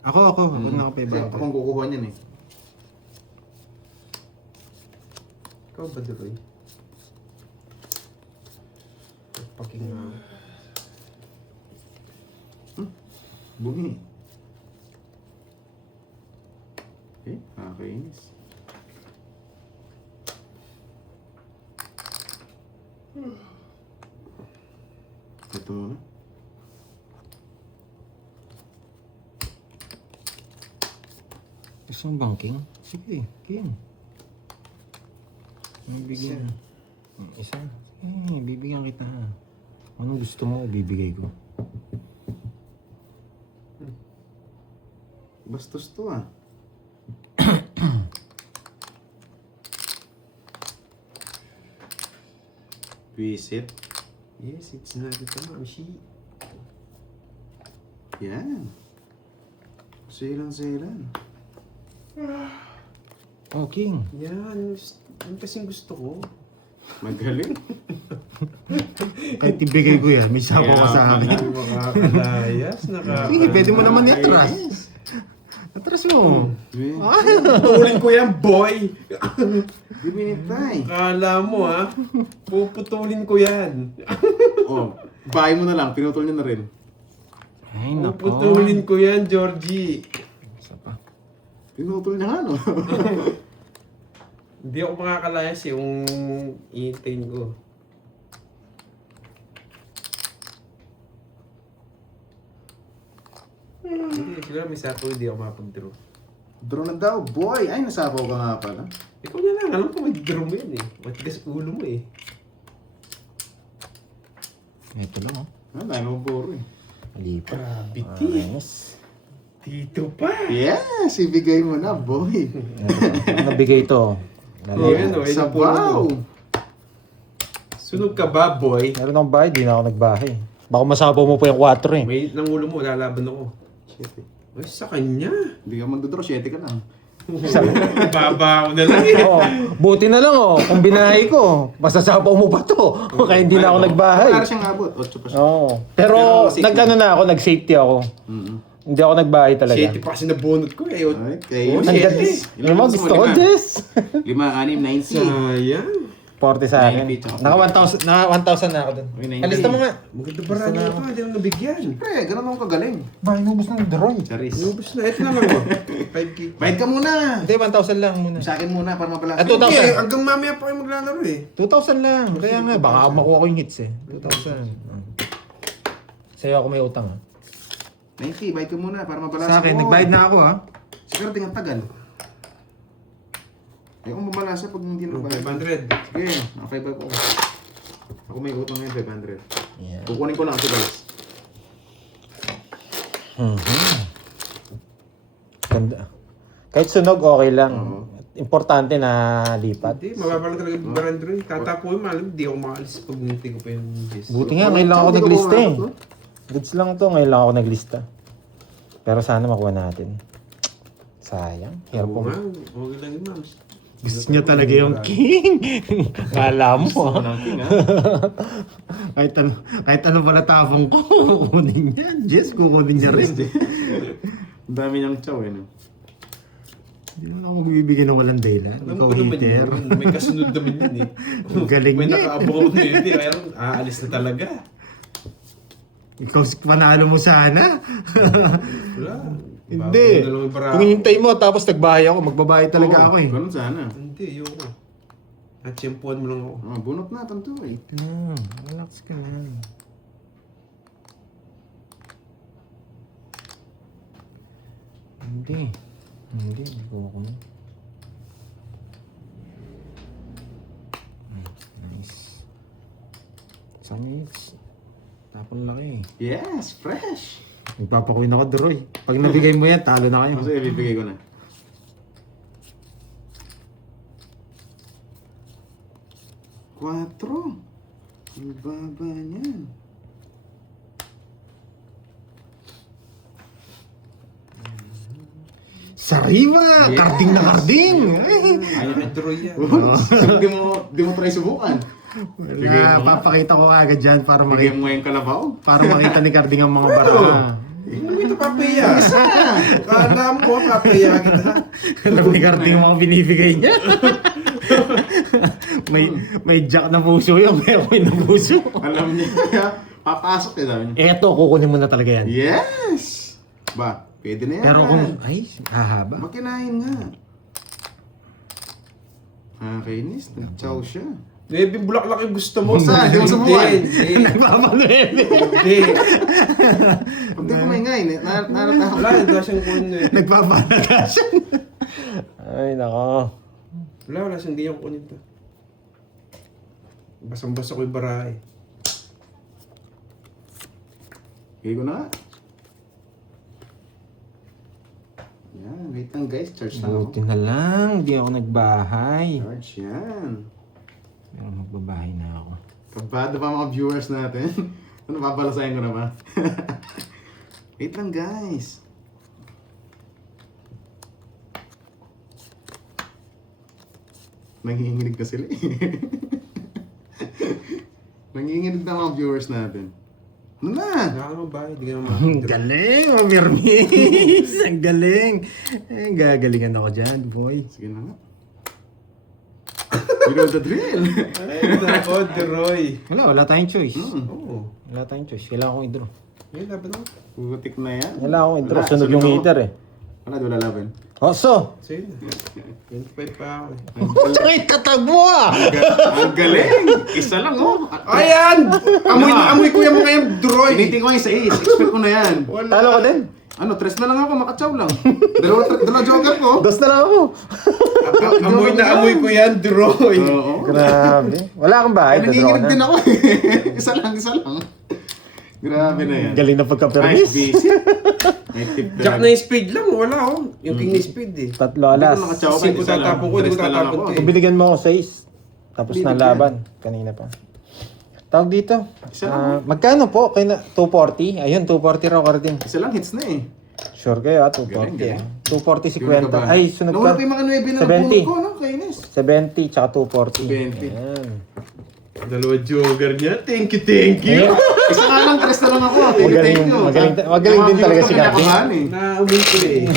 Ako naka Kasi 500. akong kukuha niyan eh. Ikaw ba, Duroy? Paking Bungi. Nakakainis. Ito muna. Gusto mo bang king? Sige, king. Bibigyan. Isa. Bibigyan kita ha. Anong gusto mo, bibigay ko. Bastos to ah. Visit. Yes, it's not ito, ma'am. Yan. Selan. Oh, king. Yan, yan kasing gusto ko. Magaling. Kahit ibigay ko yan, may sapaw ka sa akin. Makakalayas, Sige, pwede mo naman i-atras. Atras mo. Putulin ko yan, boy! Di binitay. Kala mo, ha? Puputulin ko yan. Oh, bahay mo na lang. Pinutol niya na rin. Ay, nako. Puputulin ko yan, Georgie. Isa pa. Pinutol niya nga no. Hindi ako makakalayas yung iintayin ko. Hindi, siguro may sapo hindi ako mapag-draw. Draw na daw, boy. Ay, nasabaw ka nga pala. Ikaw na lang, alam ko may draw mo yan eh. Matigas ulo mo eh. Ito lang oh. Ah, dahil mo buro eh. Malipa. Gravity. Ayos. Dito pa! Yes, ibigay mo na, boy. Nabigay ito. Ayan, oh, Sabaw. Sunog ka ba, boy? Meron akong bahay, di na ako nagbahay. Baka masabaw mo po yung 4 eh. May nangulo mo, lalaban ako. Shit. Ay, sa kanya. Hindi ka magdodraw, 7 ka lang. Baba ako na lang eh. Oo, buti na lang oh. Kung binahay ko, masasapaw mo pa to. Kaya hindi na ako nagbahay. Para siyang abot, 8 pa siya. Oo. Pero nag-ano na ako, nag-safety ako. Hindi ako nagbahay talaga. 7 pa kasi nabunot ko eh. Ay, kayo. Oh, Ang shit. ganda. Ilan Ano gusto gusto mo, ko, lima? Jess? 5, 6, 90. Sayang. 40 sa akin. 90 tsaka Naka 1,000 na ako dun. Uy, 90. Alista mo nga. Maganda ba rin ito? Hindi lang nabigyan. Pre, ganun ako kagaling. Ba, inubos na ng Droy. Charis. Inubos na. Ito na lang oh. 5K. Bayad ka muna. Hindi, 1,000 lang muna. Sa akin muna para mabalas. Ah, 2,000. Okay, hanggang mamaya pa kayo maglalaro eh. 2,000 lang. Kaya nga, baka makuha ko yung hits eh. 2,000. Sa'yo ako may utang ha. 90, bayad ka muna para mabalas. Sa akin, nagbayad na ako ha. Siguro tingnan tagal. Ay, kung mabalasa pag hindi na bayad. 500. Sige, naka 5 ako. Ako may utang ngayon, 500. Yeah. Kukunin ko lang kasi guys. Ganda. Kahit sunog, okay lang. Oo. importante na lipat. Hindi, mababa lang talaga yung barandro. Tatapo yung malam, hindi ako maalis pag nunti ko pa yung Jess. Buti nga, ngayon lang ako naglista eh. Goods lang to, ngayon lang ako naglista. Pero sana makuha natin. Sayang. Hirap po. Oo nga, okay lang yun, ma'am. Gusto niya talaga yung king. Kala mo ah. Ng king, ha? kahit ano pala tapong ko, kukunin niya. Jess, kukunin niya rin. Ang dami niyang chow, eh, no? Hindi naman ako magbibigay ng walang dahilan. Alam Ikaw ko naman hater. yun, may kasunod naman yun eh. Ang galing May niya. nakaabang na yun eh, kaya aalis na talaga. Ikaw panalo mo sana. Wala. Hindi. Bago na lang yung barako. Kung hintay mo tapos nagbahay ako, magbabahay talaga Oo, ako eh. Ganun sana. Hindi, ayoko. At tiyempuan mo lang ako. Bunot na, tanto eh. Relax ka lang. Hindi. Hindi ko ako. Nice. Isang hits. Tapon laki. Yes, fresh! Nagpapakuin ako, Droy. Pag nabigay mo yan, talo na kayo. Kasi ibibigay ko na. Quatro. Ang baba niyan. Sariwa! Yes! Karding na karding! Ayaw na draw yan. Di mo try subukan. Bigay Wala, mo nga. papakita ko agad dyan para Bigay makita, mo yung kalabaw. para makita ni Karding ang mga bara. Hindi mo ito papaya. Kala mo, papaya kita. Alam ni Karding ang mga binibigay niya. may jack na puso yun, may ako'y na puso. Alam niya. Papasok eh, sabi niya. Eto, kukunin mo na talaga yan. Yes! Ba, pwede na yan. Pero kung, ay, hahaba. Makinain nga. Kainis, nag-chow siya. Maybe bulaklak yung gusto mo. Saan? Di mo subukan? Hindi. Nagmamanuebe. Hindi. Pag di kumaingay, narata Wala, wala siyang kunin eh. Nagpapanagasan. Ay, nako. Wala siyang ganyan kunin to. Basang-basa ko yung bara eh. Bigay ko na nga. Yan, wait lang guys. Charge na ako. Buti na lang, di ako nagbahay. Charge yan. Pero magbabahay na ako. Kabado pa mga viewers natin. Ano, babalasahin ko na ba? Wait lang guys. Nanginginig na sila eh. Nanginginig na mga viewers natin. Ano na? Nakakabahay, di ka naman Ang makakita. galing, Mamirmis! Ang galing! Eh, gagalingan ako dyan, boy. Sige na nga. You know the drill. Ay, nako, Deroy. Wala tayong choice. Oo. Wala tayong choice. Kailangan kong i-draw. Yun, laban mo. Putik na yan. Kailangan kong i-draw. Wala, Sunod yung ako. heater eh. Wala, wala laban. Oh, so! Sa'yo na. 25 pa ako eh. Sakit katag mo ah! Ang galing! Isa lang oh. Ayan! Amoy ko yung mga yung Deroy. Tinitin ko yung sa ace. Expect ko na yan. Wala. Talo ko din. Ano, tres na lang ako, makachaw lang. Dalawa joker ko. Dos na lang ako. Amoy na amoy ko yan, Deroy. Oo. Grabe. Wala kang bahay. Ay, Dadraw ka nanginginig na. din ako isa lang. Grabe na yan. Galing na Nice, pagka-permis. busy. May tip Jack na yung speed lang, wala oh. Yung king na speed eh. Tatlo Hindi alas. ko nakachaw Kasi ko tatapon ko, hindi ko tatapon to Kung eh. binigyan mo ako 6, tapos na Binigyan. laban. Kanina pa. Tawag dito. Isa lang, Magkano po? 240? Ayun, 240 raw Karding. Isa lang hits na eh. Sure kayo 240 Galing, galing. 240 si Yun ka Kwenta. ba? Ay, sunod Nawala ka. pa yung mga 9 na 70. nabunod ko, no? Kainis. 70 tsaka 240. 70. Ayan. Dalawa joker niya. Thank you. Isa nga lang, tres na lang ako. Magaling- magaling din talaga si Kati. Na-amoy ko eh.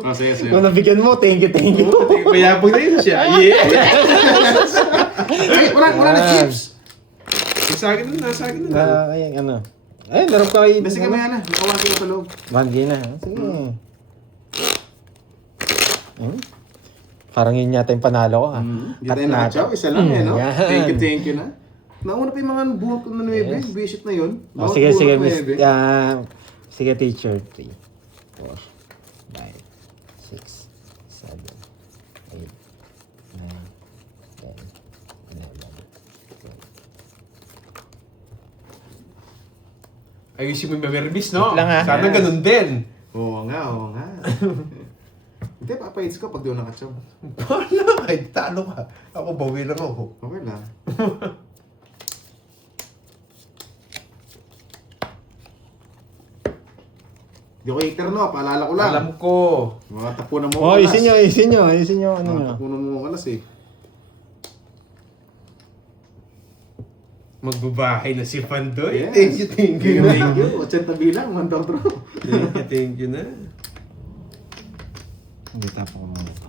Oh, sige, sige. Kung nabigyan mo, thank you. Mayabang na yun siya. Yeah. Ay, wala na chips. Sa akin na, sa akin na. Ayun, ano. Ayun, larap ka kayo. Sige, maya na. Nakawan ko sa loob. 1G na. Sige. Ayun. Parang yun yata yung panalo ko ha. Hindi Cut tayo natin. nakachaw. Isa lang eh, no? Yan. Thank you na. Nauna pa yung mga buhok ko na 9. Visit na yun. Oh, Bawat sige, buhok sige, na miss. 9. Sige, teacher. 3, 4, 5, 6, 7, 8, 9, 10, 11, 12. Ayusin mo yung mamerbis, no? Wait lang, ah. Sana Yes. ganun din. Oo nga, oo nga. Hindi, pa-aids ko pag di ako nakachaw. Wala, kahit talo ka. Ako, bawi lang ako. Okay lang. Di ako hater no, paalala ko lang. Alam ko. Mga tapunan mo Oh, isin nyo. Ano Mga nyo? tapunan mo kalas eh. Magbabahay na si Pandoy. Yes. Thank you na. Thank you. 80 bilang, 1 down draw. Thank you na. Hindi tapos ko muna ito.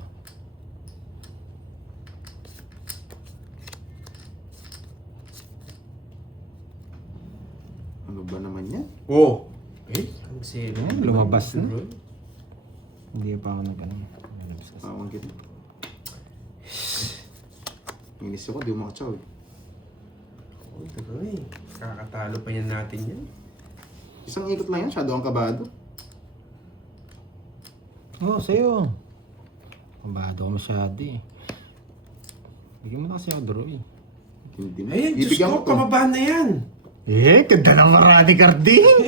Ano ba naman yan? Oh. Eh, ang sero. Lumabas na. Hindi pa ako nag-ano. Tawag kita. Inis ako, di mo makachaw eh. Oh, tuloy. Kakatalo pa yan natin yan. Isang ikot lang yan, shadow ang kabado. Oo, sa'yo. Kabado ko masyado eh. Bigyan mo na kasi ako draw eh. Hindi mo. Ayan, Diyos Bibigyan ko, ko to. pababa na yan. Eh, ganda ng marami karding!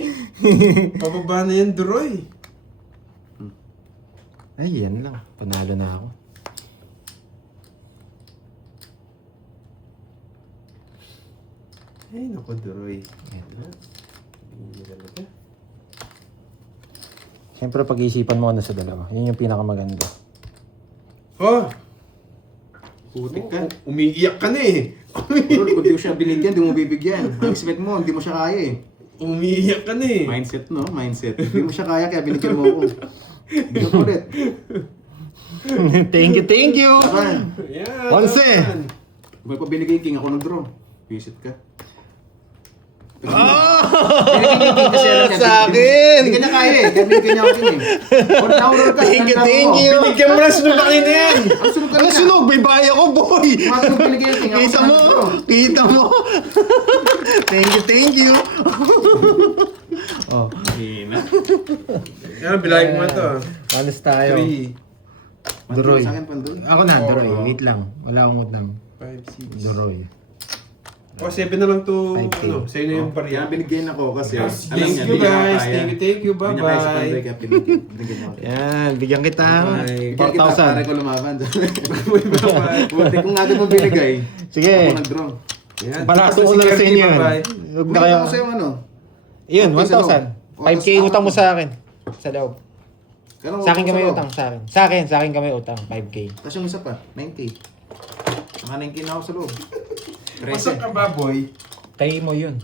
Pababa na yan, Droy. Ay, yan lang. Panalo na ako. Ay, naku, Droy. Hindi talaga. Siyempre, pag-iisipan mo na sa dalawa. Yun yung pinakamaganda. Oh! Putik ka. Umiiyak ka na eh. Pero kung di mo siya binigyan, di mo bibigyan. Ang expect mo, hindi mo siya kaya eh. Umiiyak ka na eh. Mindset no, mindset. Hindi mo siya kaya kaya binigyan mo ako. Bigyan ko ulit. Thank you! Akan, Yeah, Once eh. naman. may pa binigay yung king, ako nag-draw. Visit ka. Oh! Binigyan yung king kasi alam niya. Sa akin! Hindi ka niya kaya eh. Kaya binigyan niya ako king eh. Kung naurol ka, Thank you, tanda mo. thank you! Binigyan mo na sunod laki na yan. Ang sunod ka Ano na. sunog? May bahay ako, boy! Mga binigay yung king, ako Kita sa mo! nag-draw. Kita mo! Thank you! Oh, Hina. Yan, bilangin mo to. alas tayo. 3, Duroy. Sa akin, Pandoy. Ako na, Oo. Duroy. Wait lang. Wala akong utang. 5, 6. Duroy. O, 7 na lang to. 5K. Ano, sa'yo na yung Kaya barya. binigyan ako kasi alam Thank niya, you hindi niya guys. kaya. Thank you. Hindi niya kaya si Pandoy, Bye-bye. kaya binigyan mo ako. Yan, bigyan kita. Bye. Bigyan kita, pare 4,000. ko lumaban. Bye-bye. Buti kung nga mo binigay, Sige. ako nag-draw. Yan. Balato ko Si lang sa Kirby, inyo yan. bye-bye. Huwag na Bigyan kayo. ko sa'yo ano. Yun, Okay, sa 1,000. loob. 5K utang mo sa akin. Sa loob. Kano, Sa akin kami loob. utang, sa akin. Sa akin kami utang, 5K. Tapos yung isa pa, 9K. Mga 9K na ako sa loob. Masak 13. ka ba, boy? Kay mo yun.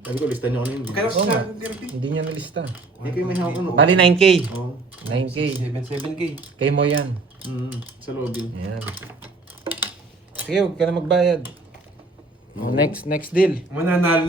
Sabi ko, lista niyo ako yun. Kaya Oo sa nga. akin, Kirby. Hindi niya nalista. Hindi kayo may hawak ano. Bali 9K. Oo. 9K. 7K. Kay mo yan. Sa loob yun. Yan. Sige, huwag ka na magbayad. Oh, next deal. Mananalo